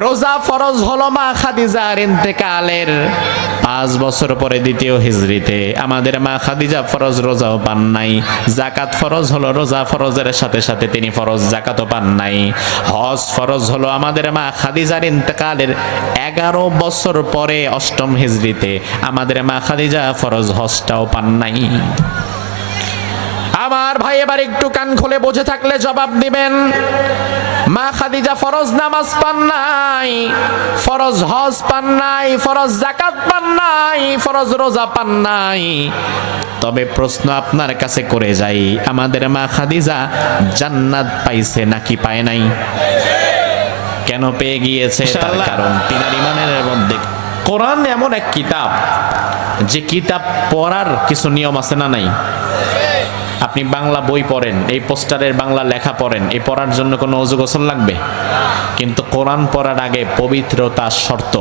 রোজা ফরজ হলো মা খাদিজার ইন্তেকালের 5 বছর পরে দ্বিতীয় হিজরিতে। আমাদের মা খাদিজা ফরজ রোজাও পান নাই। যাকাত ফরজ হলো, রোজা ফরজের সাথে সাথে তিনি ফরজ যাকাতও পান নাই। হজ ফরজ হলো আমাদের মা খাদিজার ইন্তেকালের 11 বছর পরে 8ম হিজরিতে। আমাদের মা খাদিজা ফরজ হজটাও পান নাই। আমার ভাই এবার একটু কান খুলে বসে থাকলে জবাব দিবেন। মা খাদিজা ফরজ নামাজ পান নাই, ফরজ হজ পান নাই, ফরজ যাকাত পান নাই, ফরজ রোজা পান নাই। তবে প্রশ্ন আপনার কাছে করে যাই, আমাদের মা খাদিজা জান্নাত পাইছে নাকি পায় নাই? কেন পেয়ে গিয়েছে? তার কারণ তিনার ইমানের মধ্যে কোরআন এমন এক কিতাব, যে কিতাব পড়ার কিছু নিয়ম আছে না নাই? আপনি বাংলা বই পড়েন, এই পোস্টারের বাংলা লেখা পড়েন, এই পড়ার জন্য কোনো ওযু গোসল লাগবে? কিন্তু কোরআন পড়ার আগে পবিত্রতা শর্ত।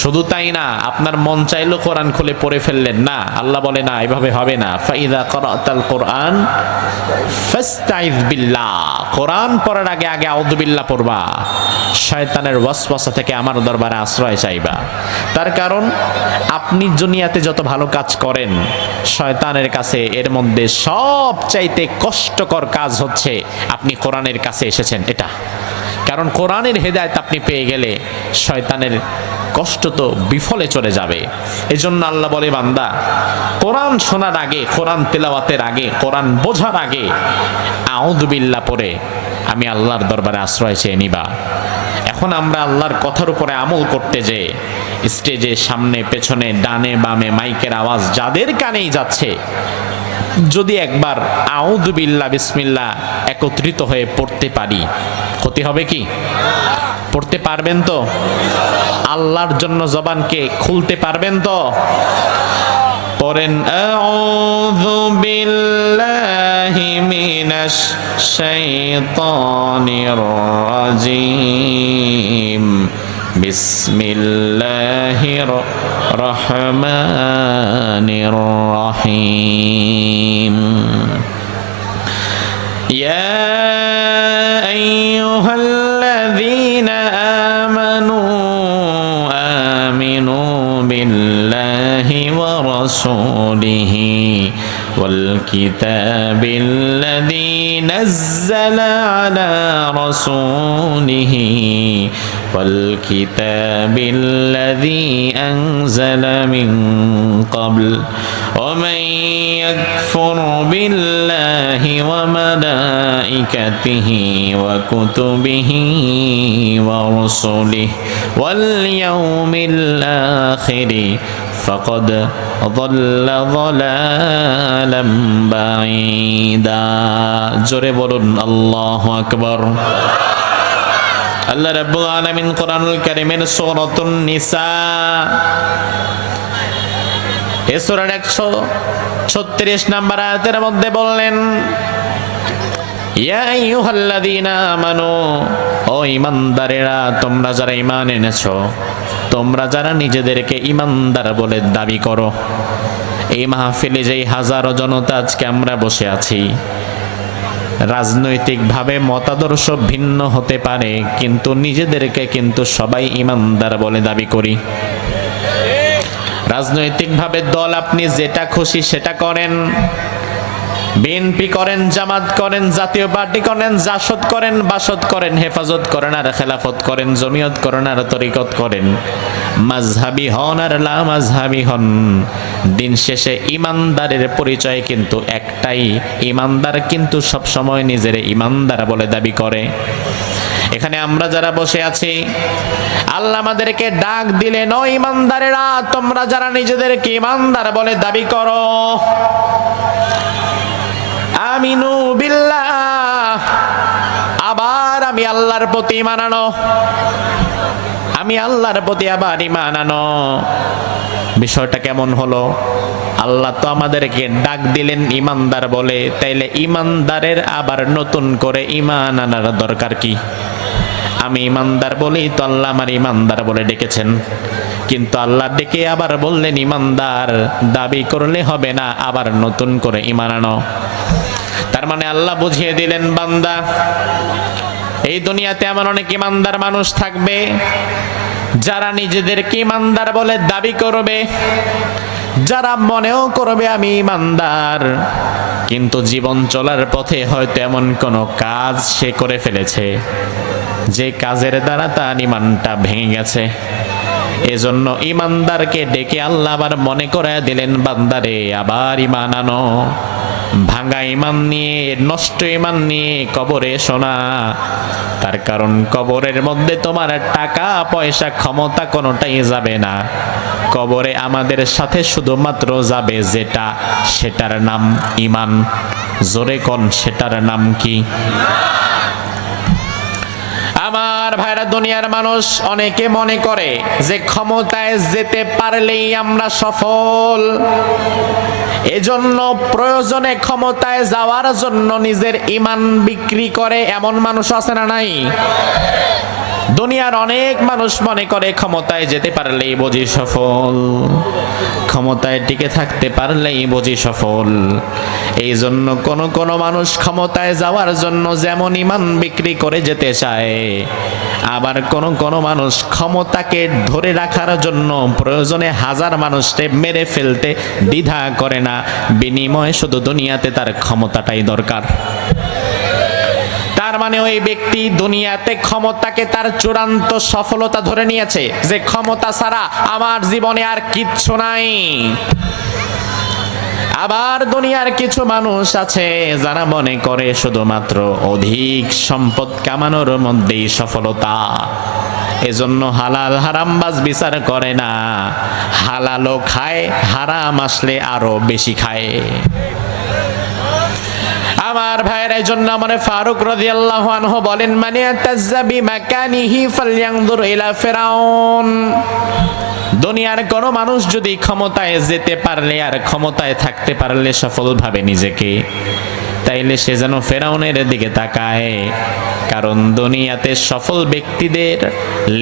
শুধু তাই না, আপনার মন চাইলো কোরআন খুলে পড়ে ফেললেন না, আল্লাহ বলে না, এভাবে হবে না। ফাইদা ক্রাতাল কোরআন ফাস্তাইয বিল্লাহ, কোরআন পড়ার আগে আগে আউযু বিল্লাহ পড়বা, শয়তানের ওয়াসওয়াসা থেকে আমার দরবারে আশ্রয় চাইবা। তার কারণ আপনি দুনিয়াতে যত ভালো কাজ করেন, শয়তানের কাছে এর মধ্যে সবচাইতে কষ্টকর কাজ হচ্ছে আপনি কোরআনের কাছে এসেছেন এটা। কারণ কোরআনের হেদায়েত আপনি পেয়ে গেলে শয়তানের কষ্ট তো বিফলে চলে যাবে। এজন্য আল্লাহ বলে, বান্দা কোরআন শোনার আগে, কোরআন তেলাওয়াতের আগে, কোরআন বোঝার আগে আউযু বিল্লাহ পড়ে আমি আল্লাহর দরবারে আশ্রয় চেয়ে নিবা। এখন আমরা আল্লাহর কথার উপরে আমল করতে যে স্টেজে সামনে পেছনে ডানে বামে মাইকের আওয়াজ যাদের কানেই যাচ্ছে, যদি একবার আউযু বিল্লাহ বিসমিল্লাহ একত্রিত হয়ে পড়তে পারি, ক্ষতি হবে কি? পড়তে পারবেন তো? আল্লাহর জন্য জবানকে খুলতে পারবেন তো? পড়েন, আউযু বিল্লাহি মিনাশ শাইতানির রাজিম, বিসমিল্লাহির রহমানির রহিম। ইয়া আইয়ুহাল্লাযীনা আমানু আমিনু বিল্লাহি ওয়া রাসূলিহি ওয়াল কিতাবিল্লাযী নাযালা আলা রাসূলিহি والكتاب الذي أنزل من قبل ومن يكفر بالله وملائكته وكتبه ورسله واليوم الآخر فقد ضل ضلالا بعيدا। জোরে বলুন আল্লাহু আকবার। আল্লাহ রাব্বুল আলামিন কোরআনুল কারীমের সূরাতুন নিসা এই সূরার 136 নম্বর আয়াতের মধ্যে বললেন, ইয়া আইয়ুহাল্লাযীনা আমানু, ও ঈমানদারেরা, তোমরা যারা ঈমান এনেছো, তোমরা যারা নিজেদেরকে ঈমানদার বলে দাবি করো। এই মাহফিলে যেই হাজারো জনতা আজকে আমরা বসে আছি, রাজনৈতিকভাবে মতাদর্শ ভিন্ন হতে পারে, কিন্তু নিজেদেরকে কিন্তু সবাই ঈমানদার বলে দাবি করি। রাজনৈতিকভাবে দল আপনি যেটা খুশি সেটা করেন, বিএনপি করেন, জামাত করেন, জাতীয় পার্টি করেন, জাসদ করেন, বাসদ করেন, হেফাজত করেন আর খেলাফত করেন, জমিয়ত করেন আর তরিকত করেন, মাযহাবি হন আর লা মাযহাবি হন, দিন শেষে ঈমানদারের পরিচয় কিন্তু একটাই। ঈমানদার কিন্তু সব সময় নিজের ঈমানদার বলে দাবি করে। এখানে আমরা যারা বসে আছি, আল্লাহ আমাদেরকে ডাক দিলেন, ও ঈমানদারেরা, তোমরা যারা নিজেদেরকে ঈমানদার বলে দাবি করো, আমিনু বিল্লাহ, আবার আমি আল্লাহর প্রতি ঈমান আনো, আমি আল্লাহর প্রতি আবার ঈমান আনো। বিষয়টা কেমন হলো? আল্লাহ তো আমাদেরকে ডাক দিলেন ঈমানদার বলে, তাইলে ঈমানদারের আবার নতুন করে ঈমান আনার দরকার কি? আমি ঈমানদার বলি তো আল্লাহ আমার ঈমানদার বলে ডেকেছেন, কিন্তু আল্লাহ ডেকে আবার বললেন ঈমানদার দাবি করলে হবে না, আবার নতুন করে ঈমান আনো। তার মানে আল্লাহ বুঝিয়ে দিলেন, বান্দা এই দুনিয়াতে এমন অনেক ইমানদার মানুষ থাকবে যারা নিজেদেরকে ইমানদার বলে দাবি করবে, যারা মনেও করবে আমি ইমানদার, কিন্তু জীবন চলার পথে হয়তো এমন কোনো কাজ সে করে ফেলেছে যে কাজের দ্বারা তার ইমানটা ভেঙে গেছে। এজন্য ইমানদারকে ডেকে আল্লাহ আবার মনে করে দিলেন, বান্দারে আবার ইমান আনো, ভাঙা ইমান নিয়ে, নষ্ট ইমান নিয়ে কবরে শোনা। তার কারণ কবরের মধ্যে তোমার টাকা পয়সা ক্ষমতা কোনোটাই যাবে না। কবরে আমাদের সাথে শুধুমাত্র যাবে যেটা, সেটার নাম ইমান। জোরে কোন সেটার নাম কি? আমার ভাইরা, দুনিয়ার মানুষ অনেকে মনে করে যে ক্ষমতায় যেতে পারলেই আমরা সফল। এজন্য প্রয়োজনে ক্ষমতায় যাওয়ার জন্য নিজের ইমান বিক্রি করে এমন মানুষ আছে না নাই? দুনিয়ার অনেক মানুষ মনে করে ক্ষমতায় যেতে পারলেই বুঝি সফল, ক্ষমতায় টিকে থাকতে পারলেই বুঝি সফল। এই জন্য কোন কোন মানুষ ক্ষমতায় যাওয়ার জন্য যেমন ইমান বিক্রি করে যেতে চায়, আবার কোন কোন মানুষ ক্ষমতাকে ধরে রাখার জন্য প্রয়োজনে হাজার মানুষকে মেরে ফেলতে দ্বিধা করে না, বিনিময়ে শুধু দুনিয়াতে তার ক্ষমতাটাই দরকার। তার মানে ওই ব্যক্তি দুনিয়াতে ক্ষমতাকে তার চূড়ান্ত সফলতা ধরে নিয়েছে, যে ক্ষমতা ছাড়া আমার জীবনে আর কিচ্ছু নাই। আবার দুনিয়ার কিছু মানুষ আছে যারা মনে করে শুধুমাত্র অধিক সম্পদ কামানোর মধ্যেই সফলতা। এজন্য হালাল হারাম বাজ বিচার করে না, হালালও খায়, হারাম আসলে আরো বেশি খায়। আমার ভাইয়ের, এই জন্য মানে ফারুক রাদিয়াল্লাহু আনহু বলেন, মানে তাযাবি মাকানিহি ফালয়ানজুর ইলা ফিরাউন। দুনিয়ার কোন মানুষ যদি ক্ষমতায় যেতে পারলে আর ক্ষমতায় থাকতে পারলে সফল ভাবে নিজেকে, তাইলে সে যেন ফেরাউনের দিকে তাকায়। কারণ দুনিয়াতে সফল ব্যক্তিদের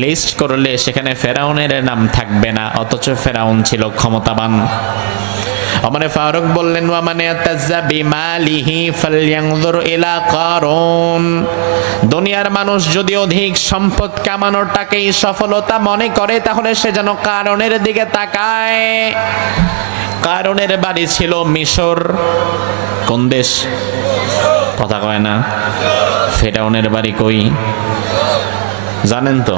লিস্ট করলে সেখানে ফেরাউনের নাম থাকবে না, অথচ ফেরাউন ছিল ক্ষমতাবান। ওমরে ফারুক বললেন, ওয়া মান ইয়াতাযা বিমালিহি ফালয়ানজুর ইলা কারুন। দুনিয়ার মানুষ যদি অধিক সম্পদ কামানোটাকেই সফলতা মনে করে, তাহলে সে যেন কারুনের দিকে তাকায়। কারুনের বাড়ি ছিল মিশর। কোন দেশ? কথা কয় না। ফেরাউনের বাড়ি কই জানেন তো?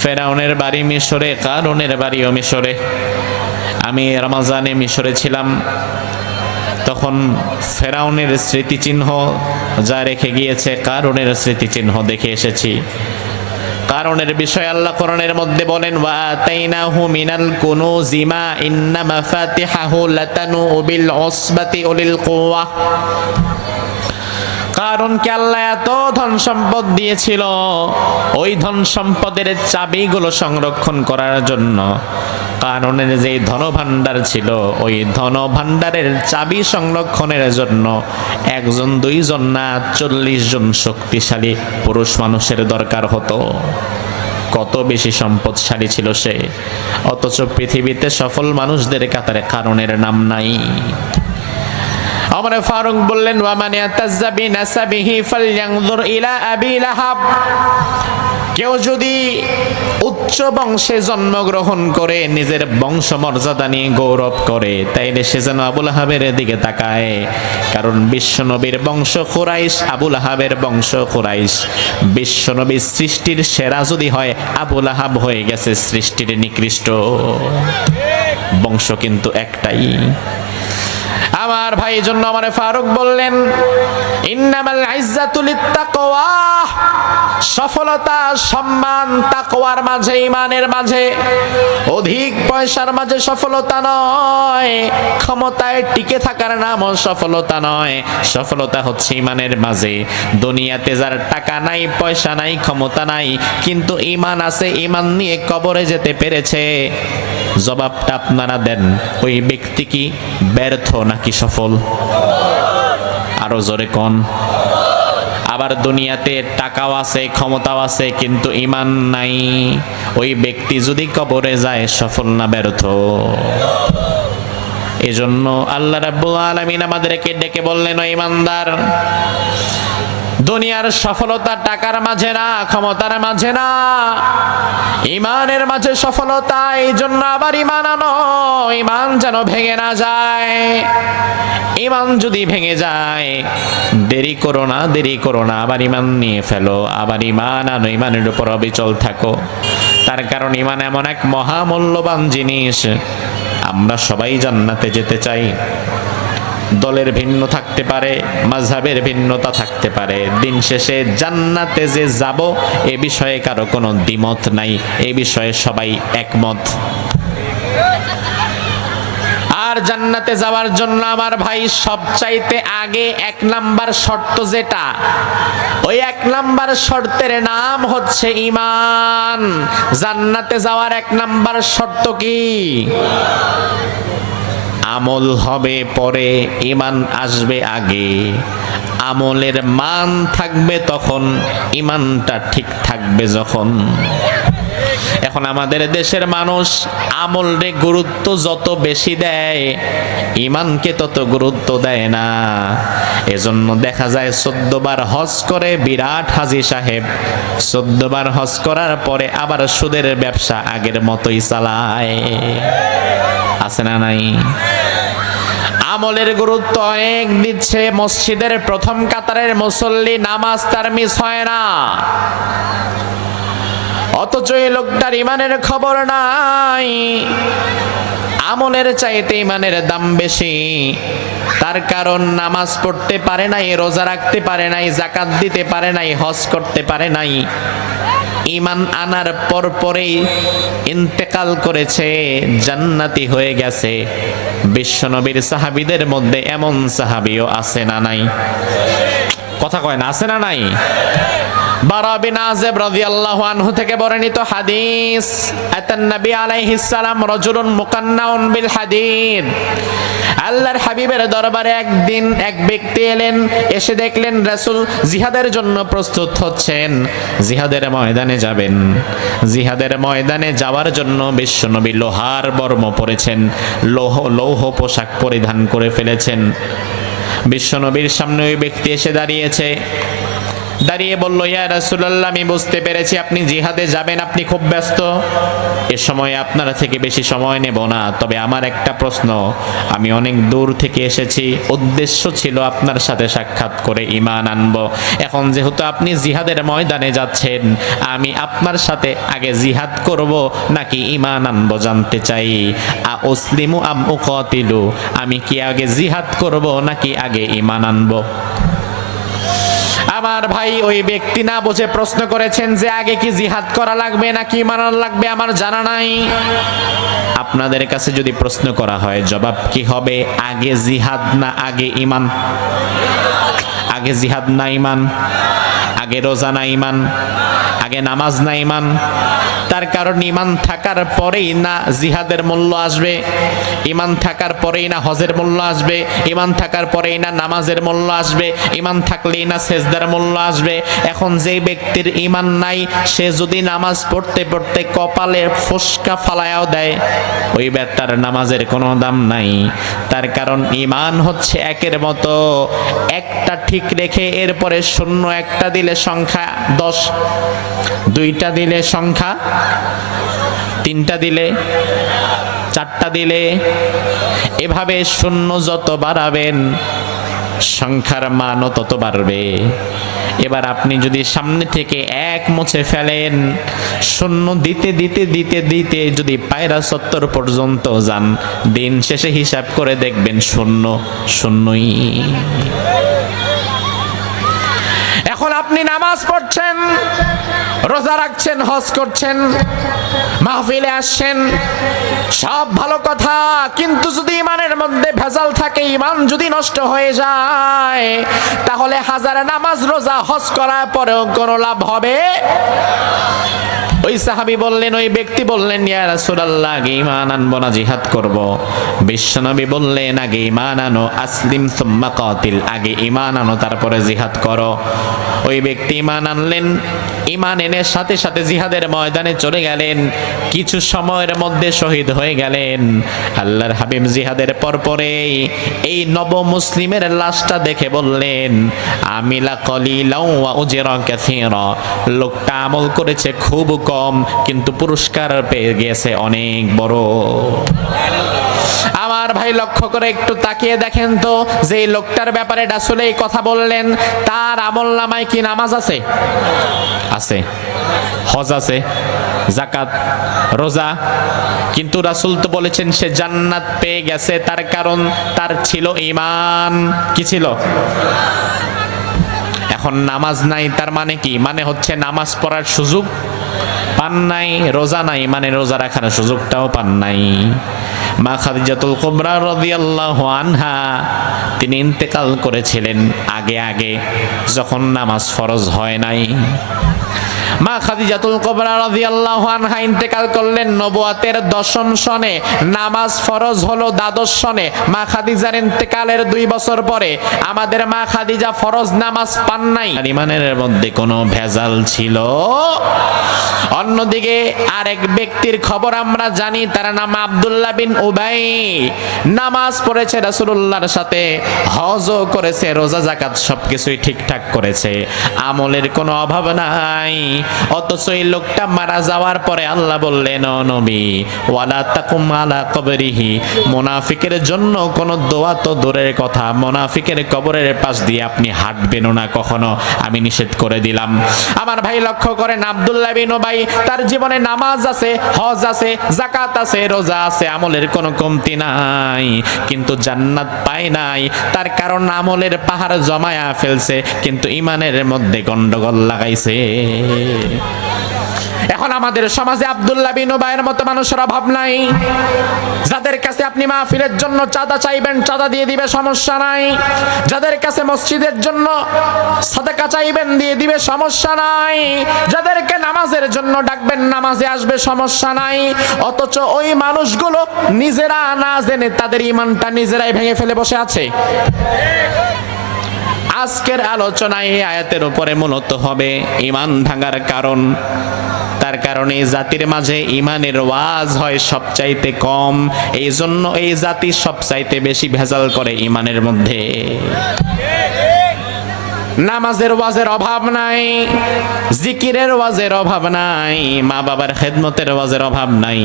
ফেরাউনের বাড়ি মিশরে, কারুনের বাড়িও মিশরে। আমি রমজানে মিশরে ছিলাম, তখন ফেরাউনের স্মৃতিচিহ্ন যা রেখে গিয়েছে, কারুনের স্মৃতিচিহ্ন দেখে এসেছি। কারণের বিষয় আল্লাহ কোরআনের মধ্যে বলেন, ওয়া আতাইনাহু মিনাল কুনুজি মা ইন্না মাফাতিহাহু লাতানু বিল উসবাতি উলিল কুওয়া। কারণকে আল্লাহ এত ধন সম্পদ দিয়েছিল, ওই ধন সম্পদের চাবিগুলো সংরক্ষণ করার জন্য কারণের যে ধনভাণ্ডার ছিল, ওই ধনভাণ্ডারের চাবি সংরক্ষণের জন্য একজন দুইজন না 40 জন শক্তিশালী পুরুষ মানুষের দরকার হতো। কত বেশি সম্পদশালী ছিল সে, অথচ পৃথিবীতে সফল মানুষদের কাতারে কারণের নাম নাই। ওমর ফারুক বললেন, ওয়া মান ইয়াতাযা বিনাসাবিহি ফালয়ানজুর ইলা আবি লাহাব। কেউ যদি উচ্চ বংশে জন্মগ্রহণ করে নিজের বংশ মর্যাদা নিয়ে গৌরব করে, তাইলে সে যেন আবু লাহাবের দিকে তাকায়। কারণ বিশ্বনবীর বংশ কুরাইশ, আবু লাহাবের বংশ কুরাইশ। বিশ্বনবীর সৃষ্টির সেরা যদি হয়, আবু লাহাব হয়ে গেছে সৃষ্টির নিকৃষ্ট। বংশ কিন্তু একটাই। আমার ভাই, জন্য আমার ফারুক বললেন, ইন্নামাল ইজ্জাতু লিত্তাকওয়া। সফলতা সম্মান তাকওয়ার মাঝে, ঈমানের মাঝে। অধিক পয়সার মাঝে সফলতা নয়, ক্ষমতায় টিকে থাকার নামও সফলতা নয়। সফলতা হচ্ছে ঈমানের মাঝে। দুনিয়াতে যার টাকা নাই, পয়সা নাই, ক্ষমতা নাই, কিন্তু ঈমান আছে, ঈমান নিয়ে কবরে যেতে পেরেছে, জবাবটা আপনারা দেন, ওই ব্যক্তি কি ব্যর্থ নাকি সফল? আরো জোরে কোন। আবার দুনিয়াতে টাকাও আছে, ক্ষমতাও আছে, কিন্তু ঈমান নাই, ওই ব্যক্তি যদি কবরে যায় সফল না ব্যর্থ? এজন্য আল্লাহ রাব্বুল আলামিন আমাদেরকে ডেকে বললেন, ও ঈমানদার, দুনিয়ার সফলতা টাকার মাঝে না, ক্ষমতার মাঝে না, ইমানের মাঝে সফলতা। এই জন্য আবার ইমান আনো, ইমান যেন ভেঙে না যায়। ইমান যদি ভেঙে যায়, দেরি করো না, দেরি করো না, আবার ইমান নিয়ে ফেলো, আবার ইমান আনো, ইমানের উপর অবিচল থাকো। তার কারণ ইমান এমন এক মহামূল্যবান জিনিস। আমরা সবাই জান্নাতে যেতে চাই। দলের ভিন্ন থাকতে পারে, মাযহাবের ভিন্নতা থাকতে পারে, দিন শেষে জান্নাতে যে যাব এ বিষয়ে কারো কোনো দ্বিমত নাই, এই বিষয়ে সবাই একমত। আর জান্নাতে যাওয়ার জন্য আমার ভাই সবচাইতে আগে 1 নাম্বার শর্ত যেটা, ওই 1 নাম্বার শর্তের নাম হচ্ছে ঈমান। জান্নাতে যাওয়ার 1 নাম্বার শর্ত কি? আমল হবে পরে, ঈমান আসবে আগে। আমলের মান থাকবে তখন, ঈমানটা ঠিক থাকবে যখন। এখন আমাদের দেশের মানুষ আমলরে গুরুত্ব যত বেশি দেয়, ঈমানকে তত গুরুত্ব দেয় না। এজন্য দেখা যায় 14 বার হজ করে বিরাট হাজী সাহেব, 14 বার হজ করার পরে আবার সুদের ব্যবসা আগের মতোই চালায়। আছে না নাই? আমলের গুরুত্ব অনেক দিচ্ছে। মসজিদের প্রথম কাতারের মুসল্লি, নামাজ তার মিস হয় না, অথচ এই লোকটার ইমানের খবর নাই। আমলের চাইতে ইমানের দাম বেশি। তার কারণ নামাজ পড়তে পারে নাই, রোজা রাখতে পারে নাই, যাকাত দিতে পারে নাই, হজ করতে পারে নাই। ঈমান আনার পরেই ইন্তেকাল করেছে, জান্নাতি হয়ে গেছে। বিশ্বনবীর সাহাবীদের মধ্যে এমন সাহাবীও আছে না নাই? কথা কয় না, আছে না নাই? বারা বিন আযিব রাদিয়াল্লাহু আনহু থেকে বর্ণিত হাদিস, আতান নবী আলাইহিস সালাম রাজুলুন মুকান্নাউন বিল হাদিদ। আল্লাহর হাবিবের দরবারে একদিন এক ব্যক্তি এলেন, এসে দেখলেন রাসূল জিহাদের জন্য প্রস্তুত হচ্ছেন, জিহাদের ময়দানে যাবেন। জিহাদের ময়দানে যাওয়ার জন্য বিশ্বনবী লোহার বর্ম পরেছেন, লৌহ পোশাক পরিধান করে ফেলেছেন। বিশ্বনবীর সামনে ওই ব্যক্তি এসে দাঁড়িয়েছে, দাঁড়িয়ে বলল, ইয়া রাসূলুল্লাহ, আমি বুঝতে পেরেছি আপনি জিহাদে যাবেন, আপনি খুব ব্যস্ত, এ সময় আপনার থেকে বেশি সময় নেব না। তবে আমার একটা প্রশ্ন, আমি অনেক দূর থেকে এসেছি, উদ্দেশ্য ছিল আপনার সাথে সাক্ষাৎ করে ঈমান আনব। এখন যেহেতু আপনি জিহাদের ময়দানে যাচ্ছেন, আমি আপনার সাথে আগে জিহাদ করব নাকি ঈমান আনব জানতে চাই। উসলিমু আম উকাতিলু, আমি কি আগে জিহাদ করব নাকি আগে ঈমান আনব? আমার ভাই, ওই ব্যক্তি না বুঝে প্রশ্ন করেছেন যে আগে কি জিহাদ করা লাগবে নাকি ঈমান আনা লাগবে, আমার জানা নাই। আপনাদের কাছে যদি প্রশ্ন করা হয়, জবাব কি হবে? আগে জিহাদ না আগে ঈমান? আগে জিহাদ না ঈমান? আগে রোজা না ঈমান? আগে নামাজ না ঈমান? তার কারণ ঈমান থাকার পরেই না জিহাদের মূল্য আসবে, ঈমান থাকার পরেই না হজের মূল্য আসবে, ঈমান থাকার পরেই না নামাজের মূল্য আসবে, ঈমান থাকলেই না সেজদার মূল্য আসবে। এখন যে ব্যক্তির ঈমান নাই, সে যদি নামাজ পড়তে পড়তে কপালে ফোসকা ফালায়াও দেয়, ওই ব্যাটার নামাজের কোনো দাম নাই। তার কারণ ঈমান হচ্ছে একের মতো, একটা ঠিক রেখে এরপরে শূন্য একটা দিলে সংখ্যা 10, দুইটা দিলে সংখ্যা, তিনটা দিলে, চারটা দিলে, এভাবে শূন্য যত বাড়াবেন সংখ্যার মানও তত বাড়বে। এবার আপনি যদি সামনে থেকে এক মুছে ফেলেন, শূন্য দিতে দিতে দিতে দিতে যদি পায়রা 70 পর্যন্ত যান, দিন শেষে হিসাব করে দেখবেন শূন্য শূন্যই। এখন আপনি নামাজ পড়ছেন, রোজা রাখছেন, হজ করছেন, মাহফিলে আসছেন, সব ভালো কথা, কিন্তু যদি ঈমানের মধ্যে ভেজাল থাকে, ঈমান যদি নষ্ট হয়ে যায়, তাহলে হাজার নামাজ রোজা হজ করার পরেও কোনো লাভ হবে? ওই সাহাবী বললেন, ওই ব্যক্তি বললেন, ইয়া রাসূলুল্লাহ, আগে ঈমান আনবো না জিহাদ করব? বিশ্বনবী বললেন, আগে ঈমান আনো, আসলিম সুম্মা কাতিল, আগে ঈমান আনো তারপরে জিহাদ করো। ওই ব্যক্তি ঈমান আনলেন, ঈমান এনে সাথে সাথে জিহাদের ময়দানে চলে গেলেন, কিছু সময়ের মধ্যে শহীদ হয়ে গেলেন। আল্লাহর হাবিব জিহাদের পরপরেই এই নব মুসলিমের লাশটা দেখে বললেন, আমিলা কলিলাও ওয়া উজরা কাসীরা, লোকটা আমল করেছে খুব কম কিন্তু পুরস্কার পেয়ে গেছে অনেক বড়। আমার ভাই লক্ষ্য করে একটু তাকিয়ে দেখেন তো, যে এই লোকটার ব্যাপারে রাসূল এই কথা বললেন, তার আমল নামায় কি নামাজ আছে? আছে। হজ আছে, যাকাত, রোজা, কিন্তু রাসূল তো বলেছেন সে জান্নাত পেয়ে গেছে। তার কারণ তার ছিল ঈমান। কি ছিল? এখন নামাজ নাই, তার মানে কি? মানে হচ্ছে নামাজ পড়ার সুযোগ পান নাই, রোজা নাই মানে রোজা রাখার সুযোগটাও পান নাই। মা খাদিজাতুল কুবরা রাদিয়াল্লাহু আনহা তিনি ইন্তেকাল করেছিলেন আগে আগে, যখন নামাজ ফরজ হয় নাই। মা খাদিজাতুল কুবরা রাদিয়াল্লাহু আনহা ইন্তেকাল করলেন নবুয়াতের 10ম সনে, নামাজ ফরজ হলো 12 সনে। মা খাদিজার ইন্তেকালের 2 বছর পরে আমাদের মা খাদিজা ফরজ নামাজ পান নাই। ঈমানের মধ্যে কোনো ভেজাল ছিল। অন্যদিকে আরেক ব্যক্তির খবর আমরা জানি, তার নাম আব্দুল্লাহ বিন উবাই। নামাজ পড়েছে রাসূলুল্লাহর সাথে, হজও করেছে, রোজা যাকাত সবকিছুই ঠিকঠাক করেছে, আমলের কোনো অভাব নাই। অথচ এই লোকটা মারা যাওয়ার পরে আল্লাহ বললেন, ও নবী, ওয়ালা তাকুম আলা কবরিহি, মুনাফিকের জন্য কোন দোয়া তো দূরের কথা, মুনাফিকের কবরের পাশ দিয়ে আপনি হাঁটবেন না কখনো, আমি নিষেধ করে দিলাম। আমার ভাই লক্ষ্য করেন, আব্দুল্লাহ বিন উবাই তার জীবনে নামাজ আছে, হজ আছে, যাকাত আছে, রোজা আছে, আমলের কোনো কমতি নাই, কিন্তু জান্নাত পায় নাই। তার কারণ আমলের পাহাড় জমায়া ফেলছে, কিন্তু ঈমানের মধ্যে গন্ডগোল লাগাইছে। এখন আমাদের সমাজে আব্দুল্লাহ বিন উবাইয়ের মতো মানুষের অভাব নাই, যাদের কাছে আপনি মাহফিলের জন্য চাঁদা চাইবেন, চাঁদা দিয়ে দিবে, সমস্যা নাই। যাদের কাছে মসজিদের জন্য সাদাকা চাইবেন, দিয়ে দিবে, সমস্যা নাই। যাদেরকে নামাজের জন্য ডাকবেন, নামাজে আসবে, সমস্যা নাই। অথচ ওই মানুষগুলো নিজেরা না জেনে তাদের ঈমানটা নিজেরাই ভেঙে ফেলে বসে আছে। আজকের আলোচনায় এই আয়াতের উপরে মূলত হবে ঈমান ভাঙার কারণ। তার কারণে জাতির মাঝে ঈমানের ওয়াজ হয় সবচাইতে কম, এই জন্য এই জাতি সবচাইতে বেশি ভেজাল করে ঈমানের মধ্যে। নামাজের ওয়াজের অভাব নাই, জিকিরের ওয়াজের অভাব নাই, মা বাবার খেদমতের ওয়াজের অভাব নাই,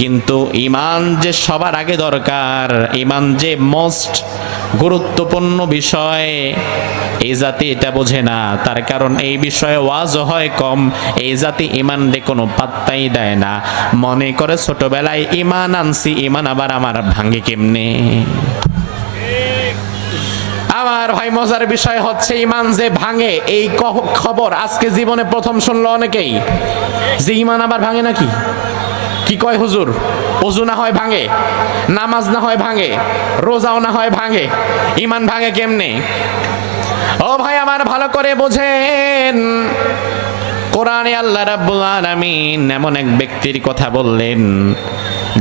কিন্তু ঈমান যে সবার আগে দরকার, ঈমান যে মোস্ট গুরুত্বপূর্ণ বিষয়, এই জাতি এটা বোঝে না। তার কারণ এই বিষয়ে ওয়াজ হয় কম, এই জাতি ঈমানরে কোনো পাত্তাই দেয় না। মনে করে ছোটবেলায় ঈমান আনছি, ঈমান আবার আমার ভাঙে কেমনে। আমার ভাই মজার বিষয় হচ্ছে, ঈমান যে ভাঙে এই খবর আজকে জীবনে প্রথম শুনলো অনেকেই, যে ঈমান আবার ভাঙে নাকি। কি কয় হুজুর? ওযু না হয় ভাঙে, নামাজ না হয় ভাঙে, রোজাও না হয় ভাঙে, ঈমান ভাঙে কেমনে? ও ভাই আমার, ভালো করে বোঝেন, কোরআনে আল্লাহ রাব্বুল আলামিন এমন এক ব্যক্তির কথা বললেন,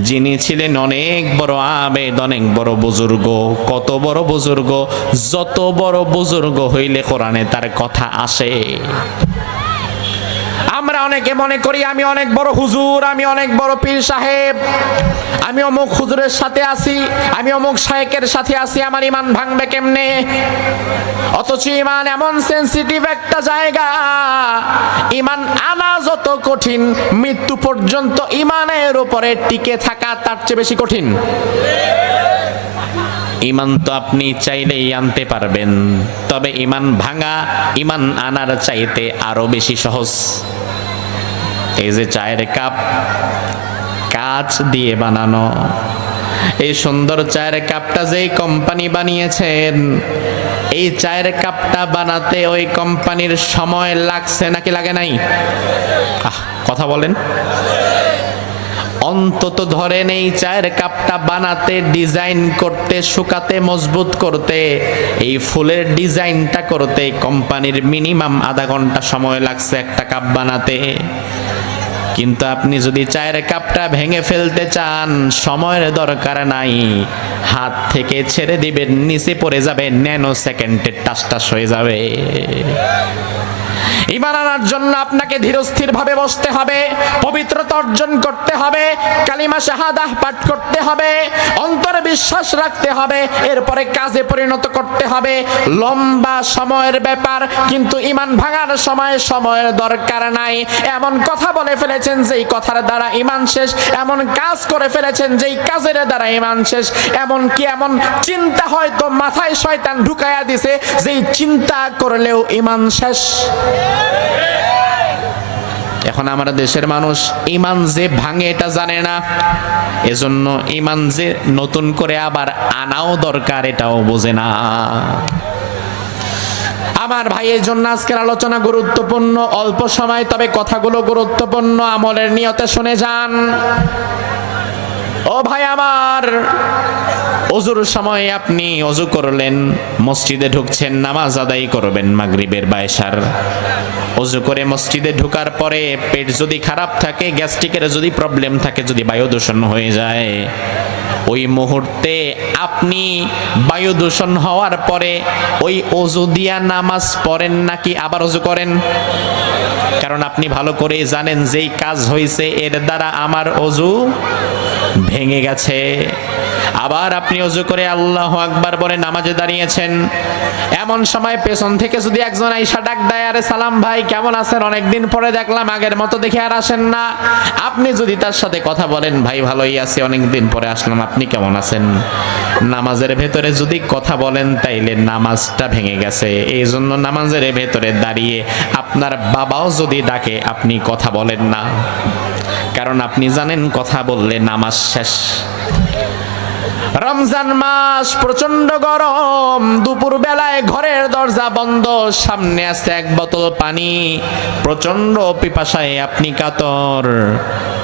যিনি ছিলেন অনেক বড় আবেদ, অনেক বড় বুজুর্গ। কত বড় বুজুর্গ? যত বড় বুজুর্গ হইলে কোরআনে তার কথা আসে। আমরা অনেকে মনে করি আমি অনেক বড় হুজুর, আমি অনেক বড় পীর সাহেব, আমি অমুক হুজুরের সাথে আছি, আমি অমুক শায়েকের সাথে আছি, আমার ঈমান ভাঙবে কেমনে? অথচ ঈমান এমন সেনসিটিভ একটা জায়গা, ঈমান আনা যত কঠিন, মৃত্যু পর্যন্ত ঈমানের উপরে টিকে থাকা তার চেয়ে বেশি কঠিন। ঈমান তো আপনি চাইলেই আনতে পারবেন, তবে ঈমান ভাঙা ঈমান আনার চাইতে আরো বেশি সহজ। এই যে চায়ের কাপ কাঁচ দিয়ে বানানো, এই সুন্দর চায়ের কাপটা যেই কোম্পানি বানিয়েছেন, এই চায়ের কাপটা বানাতে ওই কোম্পানির সময় লাগছে নাকি লাগে নাই? কথা বলেন। অন্তত ধরেন এই চায়ের কাপটা বানাতে, ডিজাইন করতে, শুকাতে, মজবুত করতে, এই ফুলের ডিজাইনটা করতে কোম্পানির মিনিমাম আধা ঘন্টা সময় লাগছে একটা কাপ বানাতে। কিন্তু আপনি যদি চায়ের কাপটা ভেঙে ফেলতে চান, সময়ের দরকার নাই, হাত থেকে ছেড়ে দিবেন, নিচে পড়ে যাবে, ন্যানো সেকেন্ডে টাস টাস হয়ে যাবে। ঈমান আনার জন্য আপনাকে ধীরস্থির ভাবে বসতে হবে, পবিত্রতা অর্জন করতে হবে, কালিমা শাহাদাহ পাঠ করতে হবে, অন্তরে বিশ্বাস রাখতে হবে, এরপরে কাজে পরিণত করতে হবে। লম্বা সময়ের ব্যাপার, কিন্তু ঈমান ভাঙার সময়ের দরকার নাই। এমন কথা বলে ফেলেছেন যেই কথার দ্বারা ঈমান শেষ, এমন কাজ করে ফেলেছেন যেই কাজের দ্বারা ঈমান শেষ, এমন চিন্তা হয়তো মাথায় শয়তান ঢুকায়া দিছে যেই চিন্তা করলেও ঈমান শেষ। এখন আমাদের দেশের মানুষ ঈমান যে ভাঙে এটা জানে না, এজন্য ঈমান যে নতুন করে আবার আনাও দরকার এটাও বোঝে না। আমার ভাই, এই জন্য আজকের আলোচনা গুরুত্বপূর্ণ, অল্প সময় তবে কথাগুলো গুরুত্বপূর্ণ, আমলের নিয়তে শুনে যান। ও ভাই আমার, ওযুর সময় আপনি ওযু করলেন, মসজিদে ঢুকছেন, নামাজ আদায় করবেন মাগরিবের বা এশার। ওযু করে মসজিদে ঢোকার পরে পেট যদি খারাপ থাকে, গ্যাস্ট্রিকের যদি প্রবলেম থাকে, যদি বায়ু দূষণ হয়ে যায়, ওই মুহূর্তে আপনি বায়ু দূষণ হওয়ার পরে ওই ওযু দিয়া নামাজ পড়েন নাকি আবার ওযু করেন? কারণ আপনি ভালো করে জানেন যেই কাজ হয়েছে এর দ্বারা আমার ওযু ভেঙে গেছে। আবার আপনি ওযু করে আল্লাহু আকবার বলে নামাজে দাঁড়িয়েছেন, এমন সময় পেছন থেকে যদি একজন আইসা ডাক দেয়, আরে সালাম ভাই কেমন আছেন, অনেকদিন পরে দেখলাম, আগের মতো দেখে আর আসেন না। আপনি যদি তার সাথে কথা বলেন, ভাই ভালোই আছি, অনেকদিন পরে আসলাম, আপনি কেমন আছেন, নামাজের ভেতরে যদি কথা বলেন তাইলে নামাজটা ভেঙে গেছে। এই জন্য নামাজের ভেতরে দাঁড়িয়ে আপনার বাবাও যদি ডাকে আপনি কথা বলেন না, কারণ আপনি জানেন কথা বললে নামাজ শেষ। রমজান মাস, প্রচন্ড গরম, দুপুর বেলায় ঘরের দরজা বন্ধ, সামনে আছে এক বোতল পানি, প্রচন্ড পিপাসায় আপনি কাতর,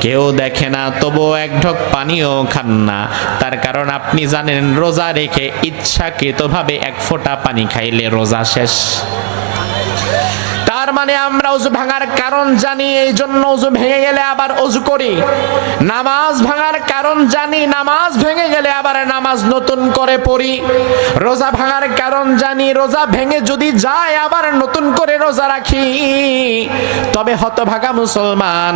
কেউ দেখে না, তবু এক ঢোক পানিও খান না। তার কারণ আপনি জানেন রোজা রেখে ইচ্ছাকৃতভাবে এক ফোঁটা পানি খাইলে রোজা শেষ। তার মানে আমরা ওযু ভাঙার কারণ জানি, এই জন্য ওযু ভেঙে গেলে আবার ওযু করি। নামাজ ভাঙার কারণ জানি, নামাজ ভেঙে গেলে আবার নামাজ নতুন করে পড়ি। রোজা ভাঙার কারণ জানি, রোজা ভেঙে যদি যায় আবার নতুন করে রোজা রাখি। তবে হতভাগা মুসলমান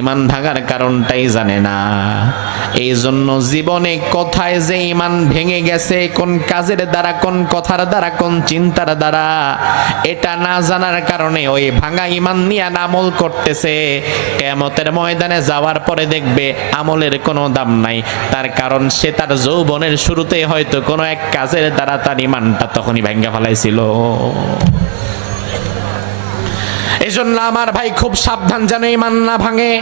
ঈমান ভাঙার কারণটাই জানে না। এই জন্য জীবনে কোথায় যে ঈমান ভেঙে গেছে, কোন কাজের দ্বারা, কোন কথার দ্বারা, কোন চিন্তার দ্বারা, এটা না জানার কারণে ওই ভাঙা ঈমান নিয়ে আমল করতেছে। কিয়ামতের ময়দানে যাওয়ার পরে দেখবে আমলের কোনো দাম নাই। তার কারণ সে তার যৌবনের শুরুতে হয়তো কোনো এক কাজের দ্বারা তার ঈমানটা তখনই ভেঙে ফেলাইছিল। এই জন্য আমার ভাই খুব সাবধান যেন ঈমান না ভাঙে।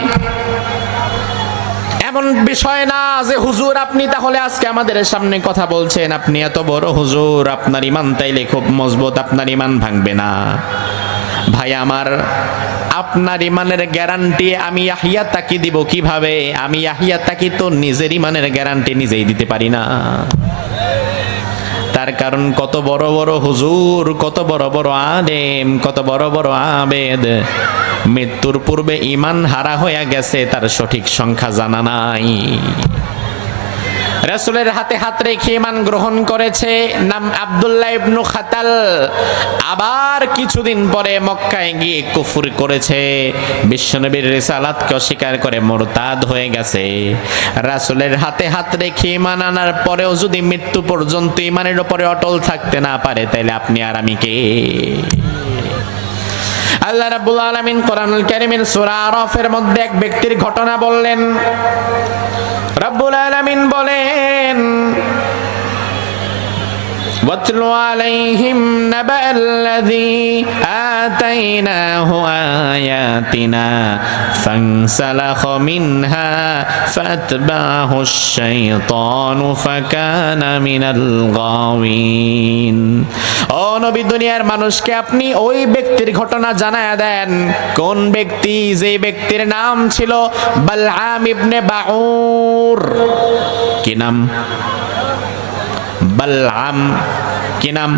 এমন বিষয় না যে হুজুর আপনি তাহলে আজকে আমাদের সামনে কথা বলছেন, আপনি এত বড় হুজুর, আপনার ঈমান তাইলে খুব মজবুত, আপনার ঈমান ভাঙবে না। ভাই আমার, আপনার ঈমানের গ্যারান্টি আমি ইয়াহিয়া তাকি দিব কিভাবে? আমি ইয়াহিয়া তাকি তো নিজের ঈমানের গ্যারান্টি নিজেই দিতে পারি না। তার কারণ কত বড় বড় হুজুর, কত বড় বড় আলেম, কত বড় বড় আবেদ মৃত্যুর পূর্বে ঈমান হারা হয়ে গেছে, তার সঠিক সংখ্যা জানা নাই। রাসূলের হাতে হাত রেখে ঈমান গ্রহণ করেছে, নাম আব্দুল্লাহ ইবনু খাতাল। আবার কিছুদিন পরে মক্কায় গিয়ে কুফর করেছে, বিশ্বনবীর রিসালাতকে অস্বীকার করে মুরতাদ হয়ে গেছে। রাসূলের হাতে হাত রেখে ঈমান আনার পরেও যদি মৃত্যু পর্যন্ত ঈমানের উপরে অটল থাকতে না পারে, তাহলে আপনি আর আমি কে? আল্লাহ রাব্বুল আলামিন কোরআনুল কারীমের সূরা আরাফের মধ্যে এক ব্যক্তির ঘটনা বললেন। রব্বুল আলামিন বলেন, ওয়াতলু আলাইহিম নাবাল্লাযী আতাইনাহু আয়াতিনা ফানসালাখা মিনহা ফাতবাহুশ শাইতানু ফাকানা মিনাল গাওয়িন। ও নবী, দুনিয়ার মানুষকে আপনি ওই ব্যক্তির ঘটনা জানায়া দেন। কোন ব্যক্তি? যে ব্যক্তির নাম ছিল বালআম ইবনে বাউর। কি নাম? বালআম। কি নাম?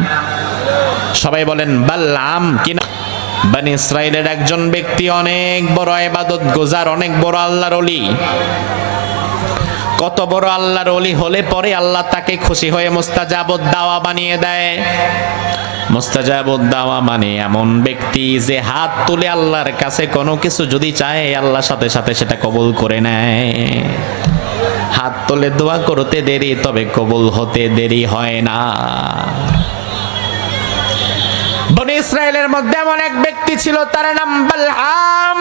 সবাই বলেন বালআম। কি নাম? বনি ইসরাইলের একজন ব্যক্তি, অনেক বড় ইবাদত গুজার, অনেক বড় আল্লাহর ওলি। কত বড় আল্লাহর ওলি হলে পরে আল্লাহ তাকে খুশি হয়ে মুস্তাজাবুদ দাওয়া বানিয়ে দেয়। মুস্তাজাবুদ দাওয়া মানে এমন ব্যক্তি যে হাত তুলে আল্লাহর কাছে কোনো কিছু যদি চায় আল্লাহ সাথে সাথে সেটা কবুল করে নেয়। হাত তুলে দোয়া করতে দেরি, তবে কবুল হতে দেরি হয় না। বনি ইসরায়েলের মধ্যে এমন এক ব্যক্তি ছিল, তার নাম বালআম।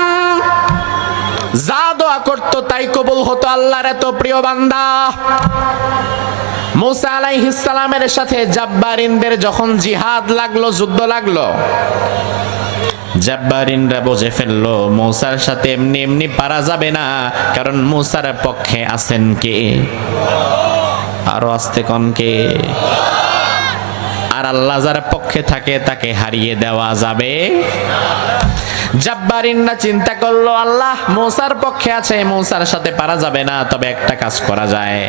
যা দোয়া করতো তাই কবুল হতো। আল্লাহর এত প্রিয় বান্দা। মুসা আলাইহিস সালামের সাথে জাব্বারিনদের যখন জিহাদ লাগলো, যুদ্ধ লাগলো, জাব্বারিনরা বুঝে ফেললো মুসার সাথে এমনি এমনি পারা যাবে না, কারণ মুসার পক্ষে আছেন কে? আরো আস্তে কোন কে? আর আল্লাহ যার পক্ষে থাকে তাকে হারিয়ে দেওয়া যাবে। জাব্বারিনরা চিন্তা করলো আল্লাহ মুসার পক্ষে আছে, মুসার সাথে পারা যাবে না, তবে একটা কাজ করা যায়।